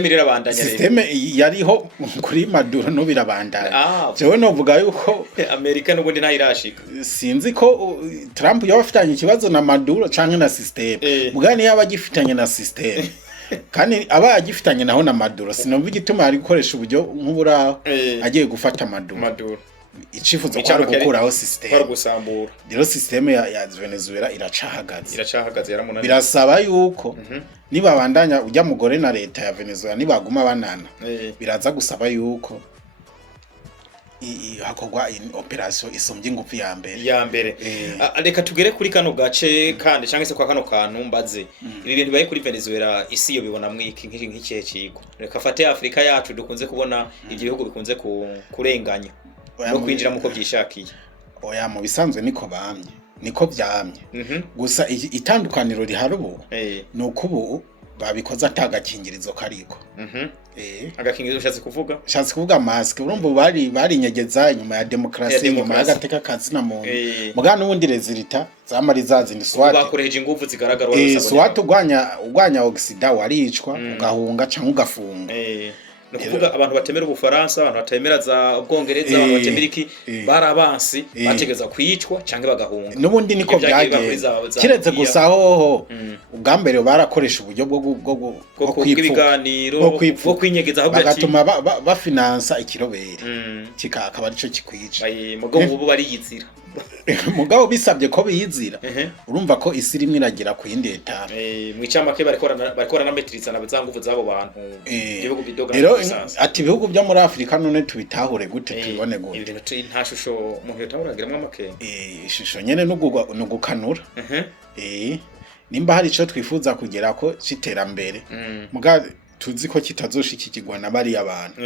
irabandanya rero system yariho kuri Maduro no birabandanya. Jewe novuga yuko Amerika n'ubundi ntayirashika, sinzi ko Trump yabafitanye ikibazo na Maduro canke na system, mugani yaba gifitanye na system kandi aba agifitanye naho na Maduro sinumva igituma ari gukoresha uburyo nk'uburaho agiye gufata Maduro. Icifuzo kwari gukuraho system, kwari gusambura. Rero system ya Venezuela iracahagaze yaramunaniye. Birasaba yuko niba bandanya ujya mugore na leta ya Venezuela nibaguma banana, biraza gusaba yuko hakogwa operation isombye ingufu ya mbere. Reka tugere kuri kano gace kandi cyangwa se kwa kano kantu mbaze ibi bintu baye kuri Venezuela isi yo bibona mwiki nk'ikihe kigo. Reka fate Afrika yacu dukunze kubona ibyo bihugu bikunze kurenganya no kwinjira muko byishakiye. Oya mu bisanzwe niko byamye gusa itandukaniro rihari ubu nuko ubu babikoza atagakingirizo kariko. Agakingirizo ushatse kuvuga mask, urumva bari nyegeza inyuma ya demokrasi, inyuma y'agateka kazi na muntu mugana n'ubundi rezilita zamari zazindi swat bakoreje ingufu zigaragara swat ugwanya oxida waricwa ugahunga canke ugafunga. No kuvuga abantu batemera Ubufaransa, abantu batemera za Ubwongereza, abantu batemera iki barabansi bategeza kwicwa canke bagahunga. Nubundi niko byagiye kiretse gusa hoho ubwambere barakoresha uburyo bwo kwibiganiro bwo kwinyegeza aho bagatuma bafinansa ikirobere kikakaba arico kikwica. Mugabo ubu bariyizira mugabo bisabye ko biyizira urumva ko isi rimwe iragira ku yindi eta mwicamake barikora na metriza na bazanguvu zabo bantu ibihugu bidoga ati ibihugu byo muri Afrika none tubitahure gute tubone gute nta shusho umuntu yotahuragiramwe amakenga ishusho nyene no gukanura nimba hari ico twifuza kugera ko citerambere muga tuzi ko kitazoshikikirwa na bari abantu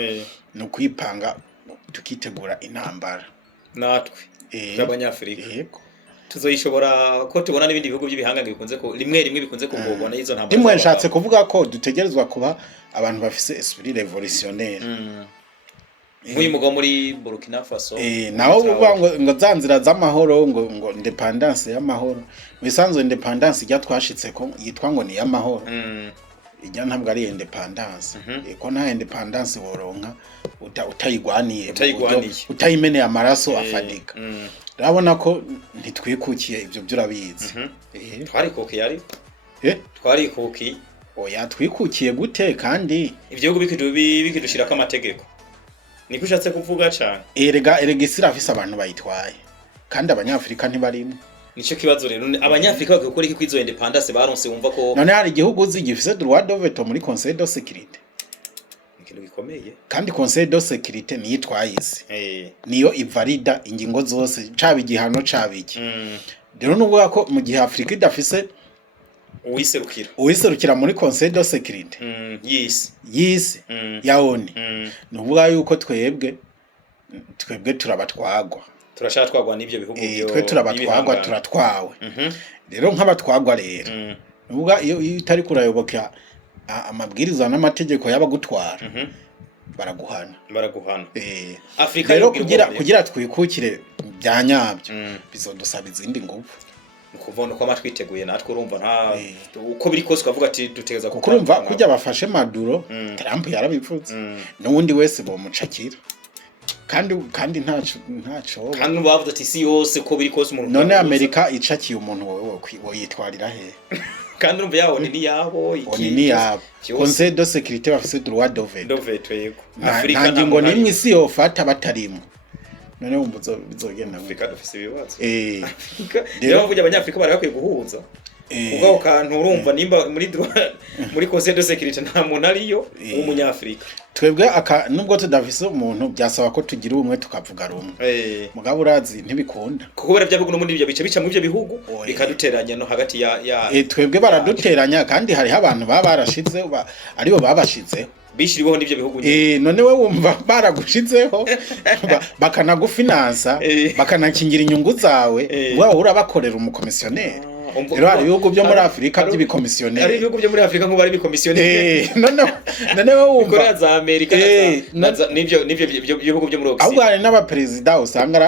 no kwipanga tukitegura intambara natwe y'abanyafrika tuzoyishobora ko tubona n'ibindi bihugu by'ibihanganga bikunze ko rimwe bikunze kugogona izo ntambara. Rimwe nshatse kuvuga ko dutegerezwa kuba abantu bafise esprit révolutionnaire. Nk'uyu mugabo muri Burkina Faso naho uvuga ngo zanzira z'amahoro ngo independence y'amahoro bisanzwe independence ijya twashitse ko yitwa ngo ni y'amahoro. Ijya ntabwo ari independence ko nta independence woronka utayigwaniye utayimeneye amaraso afadika. Urabona ko ntitwikukiye ibyo byurabizi. Twarikukiye ari twarikukiye oya twikukiye gute kandi ibyo bikidushirako amategeko niko ushatse kuvuga cyane. Erega isira afise abantu bayitwaye kandi abanyafrika ntibarimo. Nico kibazo rero abanyafrika bagakora iki kwizo independence baronse wumva ko none hari igihugu zigifise droit de veto muri Conseil de sécurité. Ikintu gikomeye kandi Conseil de sécurité ni yitwayise niyo ivalida ingingo zose caba igihano cabiki. Rero nuvuga ko mu gihe Afrika idafise uwiserukira muri Conseil de sécurité yise yaone nuvuga yuko twebwe turabatwagwa turashatwagwa n'ibyo bihugu byo twe turabatwagwa turatwawe. Rero nk'abatwagwa rero nuvuga iyo itari kurayoboka amabwiriza n'amategeko y'abagutwara baraguhana Afrika rero kugira twikukire byanyabyo bizodusaba izindi ngufu kuvona ko amatwiteguye natwe urumva nta uko biri kose ukavuga ati dutegeza kukurumva kujya bafashe Maduro Trump yarabivuze n'undi wese bomucakira kandi ntaco kandi bavuze ati si yose ko biri kose umuntu none Amerika icakiye umuntu wowe yitwarira he kandi urumva yaho ni yabo ni yabo Conseil de sécurité bafise droit de veto yego Afrika ngo nimwe isi yofata batarimo none wumva bizogenda Afrika dufise ibibazo rero mvuye abanyafrika bari bakwiye guhuza Kuko kantu urumva nimba muri Conseil de Sécurité nta muntu ariyo w'umunyafrika. Twebwe nubwo tudafise umuntu byasaba ko tugira ubumwe tukavuga rumwe. Mugabo urazi ntibikunda. Kuko bya bihugu no muri ibyo bice bica mu byo bihugu bikaduteranya no hagati ya twebwe baraduteranya kandi hari abantu barashize aribo babashizeho. Bishiriweho n'ibyo bihugu none we wumva baragushizeho bakanagufinansa bakanakingira inyungu zawe wawe urabakorera umukomisiyoneri. Rero hari ibihugu byo muri Afrika by'ibikomisiyoneri. Hari ibihugu byo muri Afrika nko bari bikomisiyoneri. None we wumva Korea za Amerika nivyo bihugu byo muri Occident. Ahubwo hari n'abaperezida usanga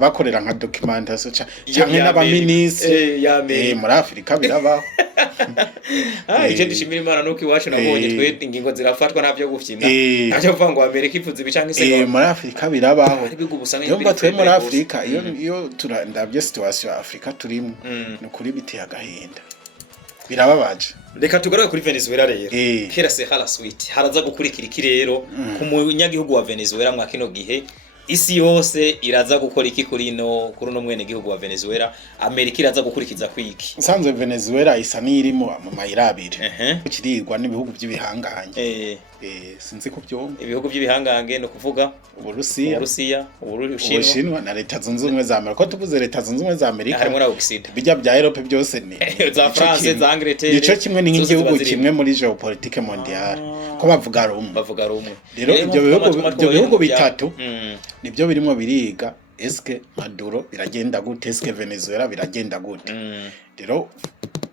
bakorera nka documentation cyangwa n'abaministri muri Afrika birabaho. Ije dushimira Imana nuko iwacu nabonye twe ingingo zirafatwa ntabyo gufyina. Ntacyo kuvuga ngo Amerika ivuze ibicanke se. Muri Afrika birabaho. Ibihugu busanga yumva twe muri Afrika iyo turandabye situation ya Afrika turimo nukuri biteye agahinda. Birababaje. Reka tugaruke kuri Venezuela rero. Kera se hala sweet. Haraza gukurikira iki rero ku munyagihugu wa Venezuela mwa kino gihe isi yose iraza gukora iki kuri no mwene gihugu wa Venezuela. Amerika iraza gukurikiza kwiki. Sanzwe Venezuela isa n'irimo mu mayirabire. Kirirwa n'ibihugu by'ibihanganye. Sinzi ko byo ibihugu by'ibihangange no kuvuga Uburusiya, Ubushinwa na Leta Zunze Ubumwe za Amerika. Ko tuvuze Leta Zunze Ubumwe za Amerika harimo na Occident. Bijya bya Europe byose ni za France, za Angleterre. Nico kimwe n'igihugu kimwe muri geopolitique mondiale. Ko bavuga rumwe. Rero ibyo bihugu bitatu nibyo birimo biriga eske Maduro biragenda gute, eske Venezuela biragenda gute. Rero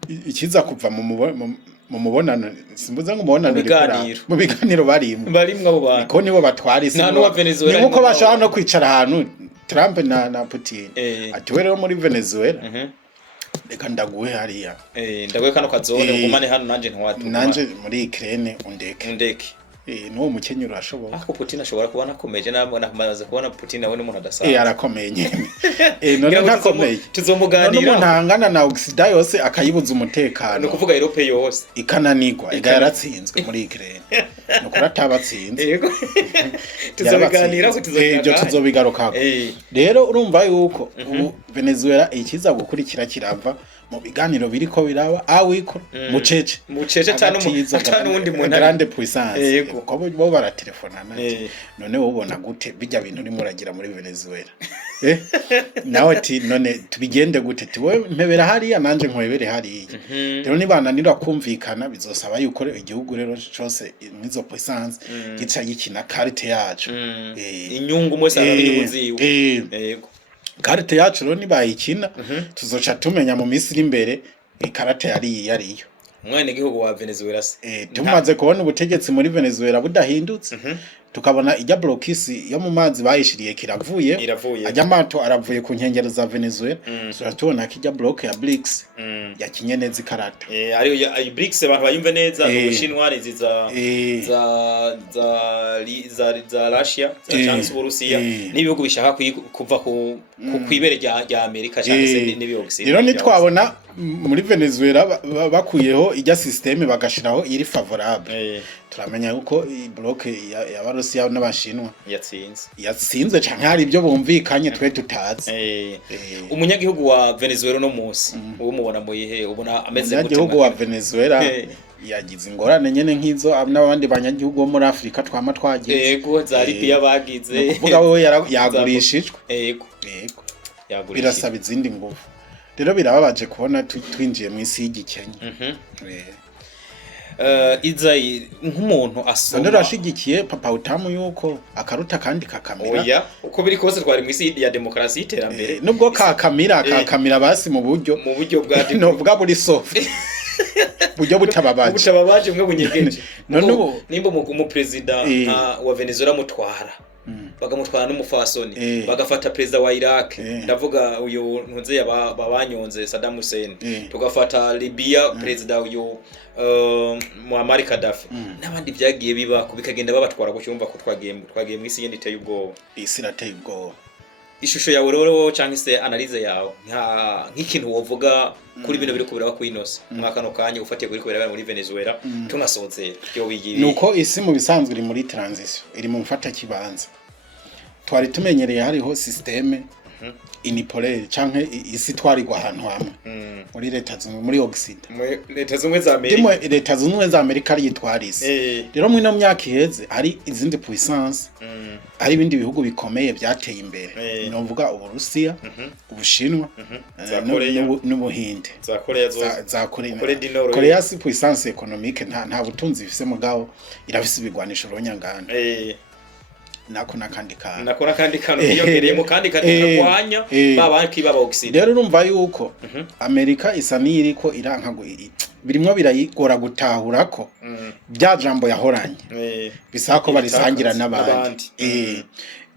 ikiza kuva mu mubonano simbuza ngo mubonano mu biganiro barimwe abo bantu ko nibo batwara isi nkuko bashaka no kwicara ahantu Trump na Putin ati we rero muri Venezuela reka ndaguhe hariya ndaguhe kano kazone ngumane hano nanje muri Ukraine undeke n'uwo mukenyero ashobora ako Putin ashobora kubona komeje namaze kubona Putin nawe n'umuntu adasanzwe arakomeye none ntakomeye tuzomuganira ntangana na Occident yose akayibuza umutekano no kuvuga Europe yose ikananirwa yaratsinzwe muri Ukraine no kuratabatsinze yego tuzobiganira ibyo tuzobigaruka rero urumva yuko Venezuela ikiza gukurikira kirava mu biganiro biriko biraba awiko mucece cyane wundi muntu grande puissance ko bo baratelefonana none ubona gute bijya bintu urimo uragira muri Venezuela nawe ati none tubigende gute tiwe mpebera hariya nanje nkwebere hariya rero nibananira kumvikana bizosaba yuko igihugu rero cyose nizo puissance gica gikina carte yacu inyungu mwese arabyibuziwe yego carte yacu rero nibayikina tuzoca tumenya mu minsi iri imbere ikarate yariyo umwana gihugu wa Venezuela se tumaze kubona ubutegetsi muri Venezuela budahindutse tukabona ijya blokisi yo mu mazi bayishiriye kiravuye ajya mato aravuye ku nkengero za Venezuela turatubona kijya block ya BRICS ya kinyenezi karata ariyo ya BRICS abantu bayumve neza ubushinwa za Russia cyangwa se Uburusiya n'ibihugu bishaka kuva ku kwibere rya Amerika cyangwa se n'ibihugu rero nitwabona muri Venezuela bakuyeho ijya systeme bagashiraho iri favorable turamenya uko block y'Abarusiya n'Abashinwa yatsinze cyane hari ibyo bumvikanye twe tutazi umunyagihugu wa Venezuela no munsi uwo mubona muyihe ubona ameze gute umunyagihugu wa Venezuela yagize ingorane nyene nk'izo n'abandi banyagihugu bo muri Afrika twama twagize yego za Libya bagize kuvuga wewe yagurishijwe yego birasaba izindi ngufu rero birababaje kubona twinjiye mu isi y'igikenya izayi nk'umuntu asoma ndarashigikiye papa utamu yuko akaruta kandi kakamira oya uko biri kose twari mu isi ya demokrasi y'iterambere nubwo kakamira basi mu buryo bwa no vuga buri soft buryo butababaje mwe bunyegeje none nimba mu president wa Venezuela mutwara bagamutwara n'umufasoni bagafata president wa Iraq ndavuga uyu ntunze yabanyonze Saddam Hussein tugafata Libya president uyu Muammar Gaddafi n'abandi byagiye biba kubikagenda babatwara gucyumva ko twagiye mu isi yindi iteye ubwoba isi rateye ubwoba ishusho yawe rero cyangwa se analyze yawe nk'ikintu wovuga kuri bino biri kubira kwinose mwaka no kanya ufatiye kuri kubira muri Venezuela tunasoze byo wigiri nuko isi mu bisanzwe iri muri transition iri mu mfata kibanza twari tumenyereye hariho systeme inipolere canke isi twarirwa ahantu hamwe muri leta zimwe muri Occident leta zimwe za Amerika leta zimwe za Amerika ari yitwarisi rero muri no myaka iheze hari izindi puissance hari ibindi bihugu bikomeye byateye imbere novuga Uburusiya Ubushinwa n'Ubuhinde za Korea si puissance économique nta butunzi bifise mugabo irafise ibigwanisho ronyangana nako nakandi kantu yongereyemo kandi katagwanya babanki baba Occident rero urumva yuko Amerika isa niriko iranka birimwo birayigora gutahura ko bya jambo yahoranye bisako barisangira n'abandi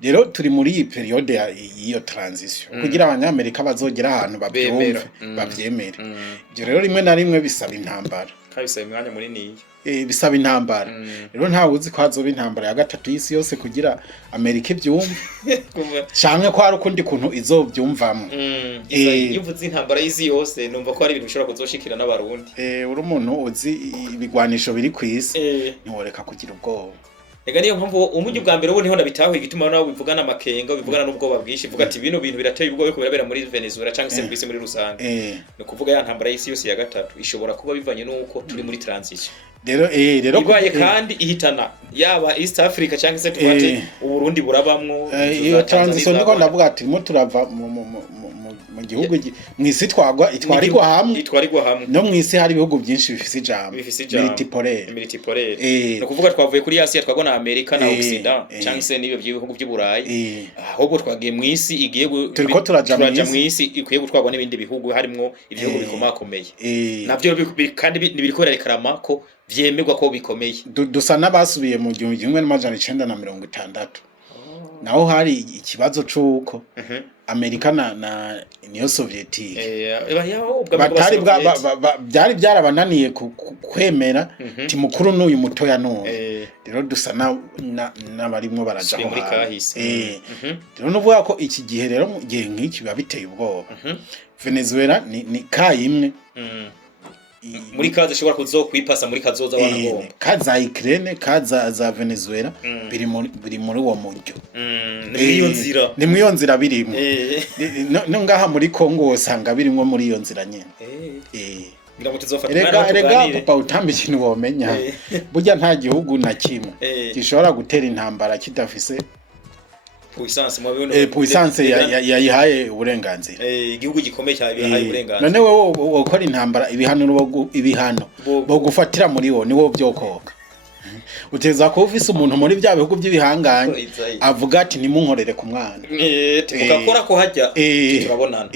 rero turi muri iyi periode y'iyo transition kugira abanyamerika bazogera ahantu bavyemere ibyo rero rimwe na rimwe bisaba intambara kabisa imwanya muri niyo bisaba intambara rero nta wuzi ko hazoba intambara ya gatatu y'isi yose kugira Amerika ibyumve canke ko hari ukundi kuntu izovyumvamo yivuze intambara y'isi yose numva ko hari ibintu bishobora kuzoshikira n'abarundi uri umuntu uzi ibigwanisho biri kw'isi ntiworeka kugira ubwoba ega niyo mpamvu umujyi bwa mbere ubu niho nabitaho igituma nawe bivugana amakenga bivugana n'ubwoba bwinshi vuga ati bino bintu birateye ubwoba ko birabera muri Venezuela cyangwa se kwisi muri rusange no kuvuga ya ntambara y'isi yose ya gatatu ishobora kuba bivanye nuko turi muri transition rero ibaye kandi ihitana yaba East Africa cyangwa se tufate Uburundi burabamwo iyo transition niko ndavuga ati mo turava mu gihugu mwisi itwarirwa hamwe no mwisi hari ibihugu byinshi bifise ijambo multipolaire no kuvuga twavuye kuri Asia twagwa na Amerika na Occident cyangwa se niyo by'ibihugu by'Uburayi ahubwo twagiye mwisi igiye turiko turaja mwisi ikwiye gutwagwa n'ibindi bihugu harimo ibihugu bikomakomeye navyo kandi nibiriko rekarama ko vyemerwa ko bikomeye dusa n'abasubiye mu 1960 naho hari ikibazo c'uko Amerika na Union Soviétique byari byarabananiye kwemera ti mukuru n'uyu mutoya n'uyu rero dusa n'abarimwo baraja muri kahise rero nuvuga ko iki gihe rero mu gihe nk'iki biba biteye ubwoba Venezuela ni kayimwe muri kaze ishobora kuzokwipasa muri kazoza wanagomba kaza Ukraine kaza za Venezuela biri muri uwo mujyo ni muri iyo nzira birimo no ngaha muri Congo usanga birimo muri iyo nzira nyene rega papa utambi ikintu womenya burya nta gihugu na kimwe gishobora gutera intambara kidafise puissance yayihaye uburenganzira igihugu gikomeye cyane bihaye uburenganzira none wowe ukora intambara ibihano bo gufatira muri wo niwo byokoka uteza ko ufise umuntu muri bya bihugu by'ibihanganye avuga ati nimunkorere ku mwana tukakora ko hajya turabonana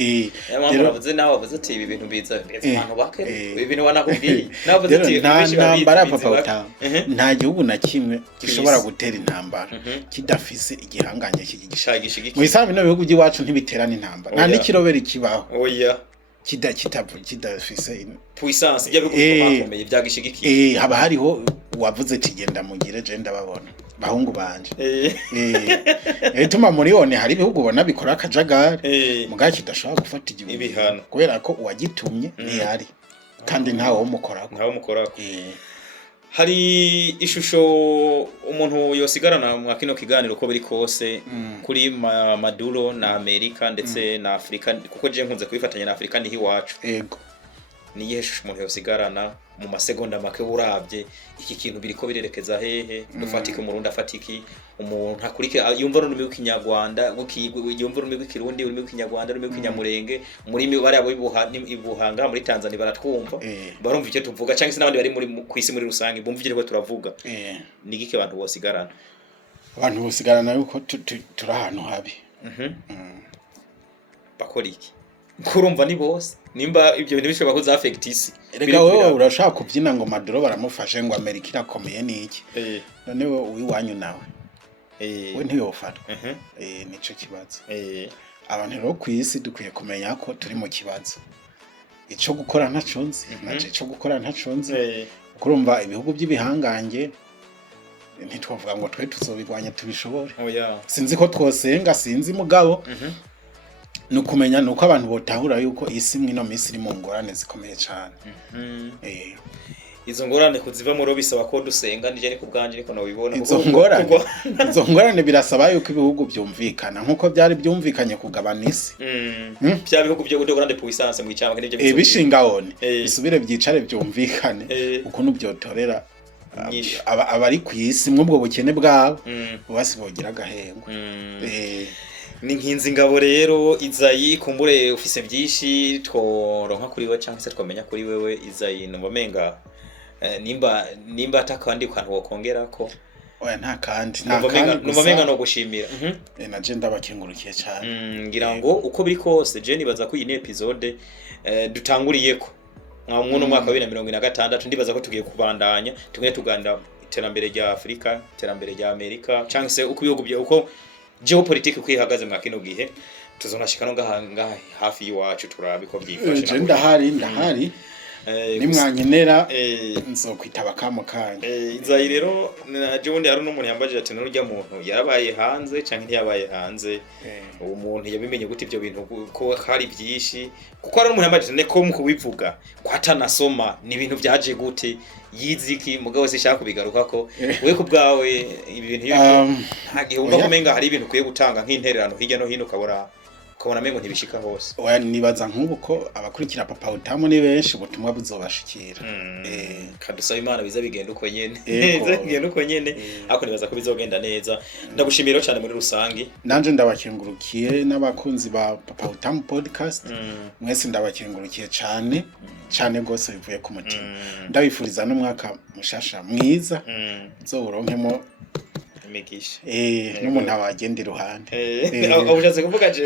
yamama bavuze nawe bavuze ati ibi bintu biza abantu bake ibi bintu wanakubwiye navuze ati intambara papa utanga nta gihugu na kimwe gishobora gutera intambara kidafise igihanganye kigishagishigiki mu isano bino bihugu by'iwacu ntibiterana intambara nta n'ikirobere kibaho oya kidafise puissance ibyo bikomeye byagishigiki haba hariho wavuze ati genda mugire je ndababona bahungu banje tuma muri one hari ibihugu ubona bikora akajagari mugaki kidashobora gufata ibihano kubera ko uwagitumye ntiyari kandi ntawe umukorako hari ishusho umuntu yosigarana mu kino kiganiro uko biri kose kuri Maduro na Amerika ndetse na Afrika kuko je nkunze kubifatanya na Afrika ni hiwacu yego ni yeshusho umuntu yosigarana mu masegonda make uravye iki kintu biriko birerekeza hehe dufatike mu Rundi afatiki umuntu akurike yumva ururimi rw'ikinyarwanda yumva ururimi rw'ikirundi ururimi rw'ikinyarwanda ururimi rw'ikinyamurenge muri bari abo ibuhanga muri Tanzania baratwumva barumva icyo tuvuga cyangwa se n'abandi bari muri kwisi muri rusange bumva icyo turavuga ni gike abantu bosigarana yuko turi ahantu habi bakora iki kurumva ni bose nimba ibyo bintu bishobora kuza affect isi rega wowe urashaka kubyina ngo Maduro baramufashe ngo Amerika irakomeye niki none wowe uwiwanyu nawe we ntiyofatwa nico kibazo abantu rero kwisi dukwiye kumenya ko turi mu kibazo ico gukora ntacunzi naje ico gukora ntacunzi kurumva ibihugu by'ibihanganje ntitwavuga ngo twe tuzobigwanya tubishobore sinzi ko twosenga sinzi mugabo nukumenya nuko abantu botahura yuko isi mwino Misiri mu ngorane zikomeye cyane izo ngorane kuziva mu bisaba ko dusenga nije ni kubganje niko nobibona. Izo ngorane birasaba yuko ibihugu byumvikana nkuko byari byumvikanye kugabana isi. Bya bihugu byo grande puissance mu icamake nivyo bishinga one bisubire byicare byumvikane ukuntu byotorera abari ku isi mwubwo bukene bwabo basi bogira gahengo. Ni nkinzi ngabo rero Izayi kumbure ufise byinshi tworonka kuri we cyangwa se twamenya kuri wewe Izayi numva menga nimba atakandi ukantu wokongera ko oya nta kandi numva menga no gushimira. Naje ndabakengurukiye cyane. Ngira ngo uko biri kose je nibaza ko iyi ni episode dutanguriyeko mwuno mwaka wa 2026 ndibaza ko tugiye kubandanya tumwe tuganda iterambere rya Afrika, iterambere rya Amerika cyangwa se uko ibihugu bya uko geopolitique kwihagaze mwa kino gihe tuzonashika no ngahanga hafi yiwacu turabiko byifashe. Je ndahari nimwanyenera nzokwitaba kamo kanya. Izayi rero naje ubundi hari n'umuntu yambaje ati n'urya muntu yarabaye hanze canke ntiyabaye hanze. Umuntu yabimenye gute ibyo bintu ko hari byinshi kuko hari umuntu yambaje ne ko mu kubivuga ko atanasoma ni ibintu byaje gute yiziki mugabo se shaka kubigaruka ko we ku bwawe ibi bintu ntagihe umva kumenga hari ibintu kuye gutanga nk'intererano hirya no hino ukabona mengo ntibishika hose. Oya nibaza nk'ubu ko abakurikira Papa Utamu ni benshi ubutumwa buzobashikira. Kadusaba Imana biza bigenda uko nyene bigenda uko nyene ariko nibaza ko bizogenda neza. Ndagushimira cyane muri rusangi. Nanje ndabakengurukiye n'abakunzi ba Papa Utamu podcast. Mwese ndabakengurukiye cyane gose bivuye ku mutima. Ndabifuriza n'umwaka mushasha mwiza zoburonkemo imigisha n'umuntu abagenda iruhande ubushatse kuvuga je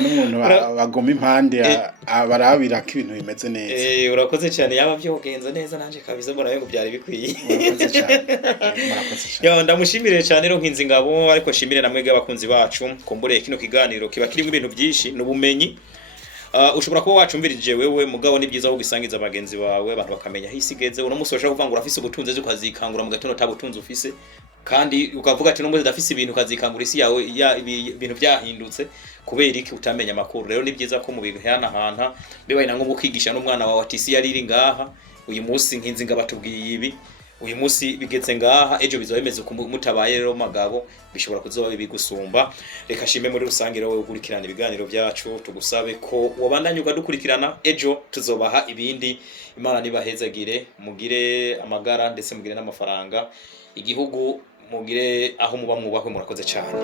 n'umuntu bagoma impande abarabira ko ibintu bimeze neza. Urakoze cyane yaba byogenza neza nanje kabisa mbona yo byari bikwiye. Ndamushimire cyane rero nkinzi ngabo ariko shimire namwe abakunzi bacu kumbure kino kiganiro kiba kirimo ibintu byinshi n'ubumenyi. Ushobora kuba wacumvirije wewe mugabo ni byiza ugisangiza abagenzi bawe abantu bakamenya hisigeze uno musosha kuvangura afise ubutunzi zo kwazikangura mu gatono tabutunzi ufise kandi ukavuga ati no muze dafise ibintu kazikangura isi yawe ibintu byahindutse kubera iki utamenya makuru. Rero ni byiza ko mu bihana hanta bibaye nango bukigisha n'umwana wawe ati isi yari iri ngaha uyu munsi nkinzi ngabatubwiye ibi uyu munsi bigeze ngaha ejo bizobemeze kumutabaye rero magabo bishobora kuzoba bigusumba. Reka shime muri rusange rero ukurikirana ibiganiro byacu tugusabe ko wabandanye ugadukurikirana ejo tuzobaha ibindi. Imana nibahezagire mugire amagara ndetse mugire n'amafaranga igihugu mugire aho muba mwubahwe murakoze cyane.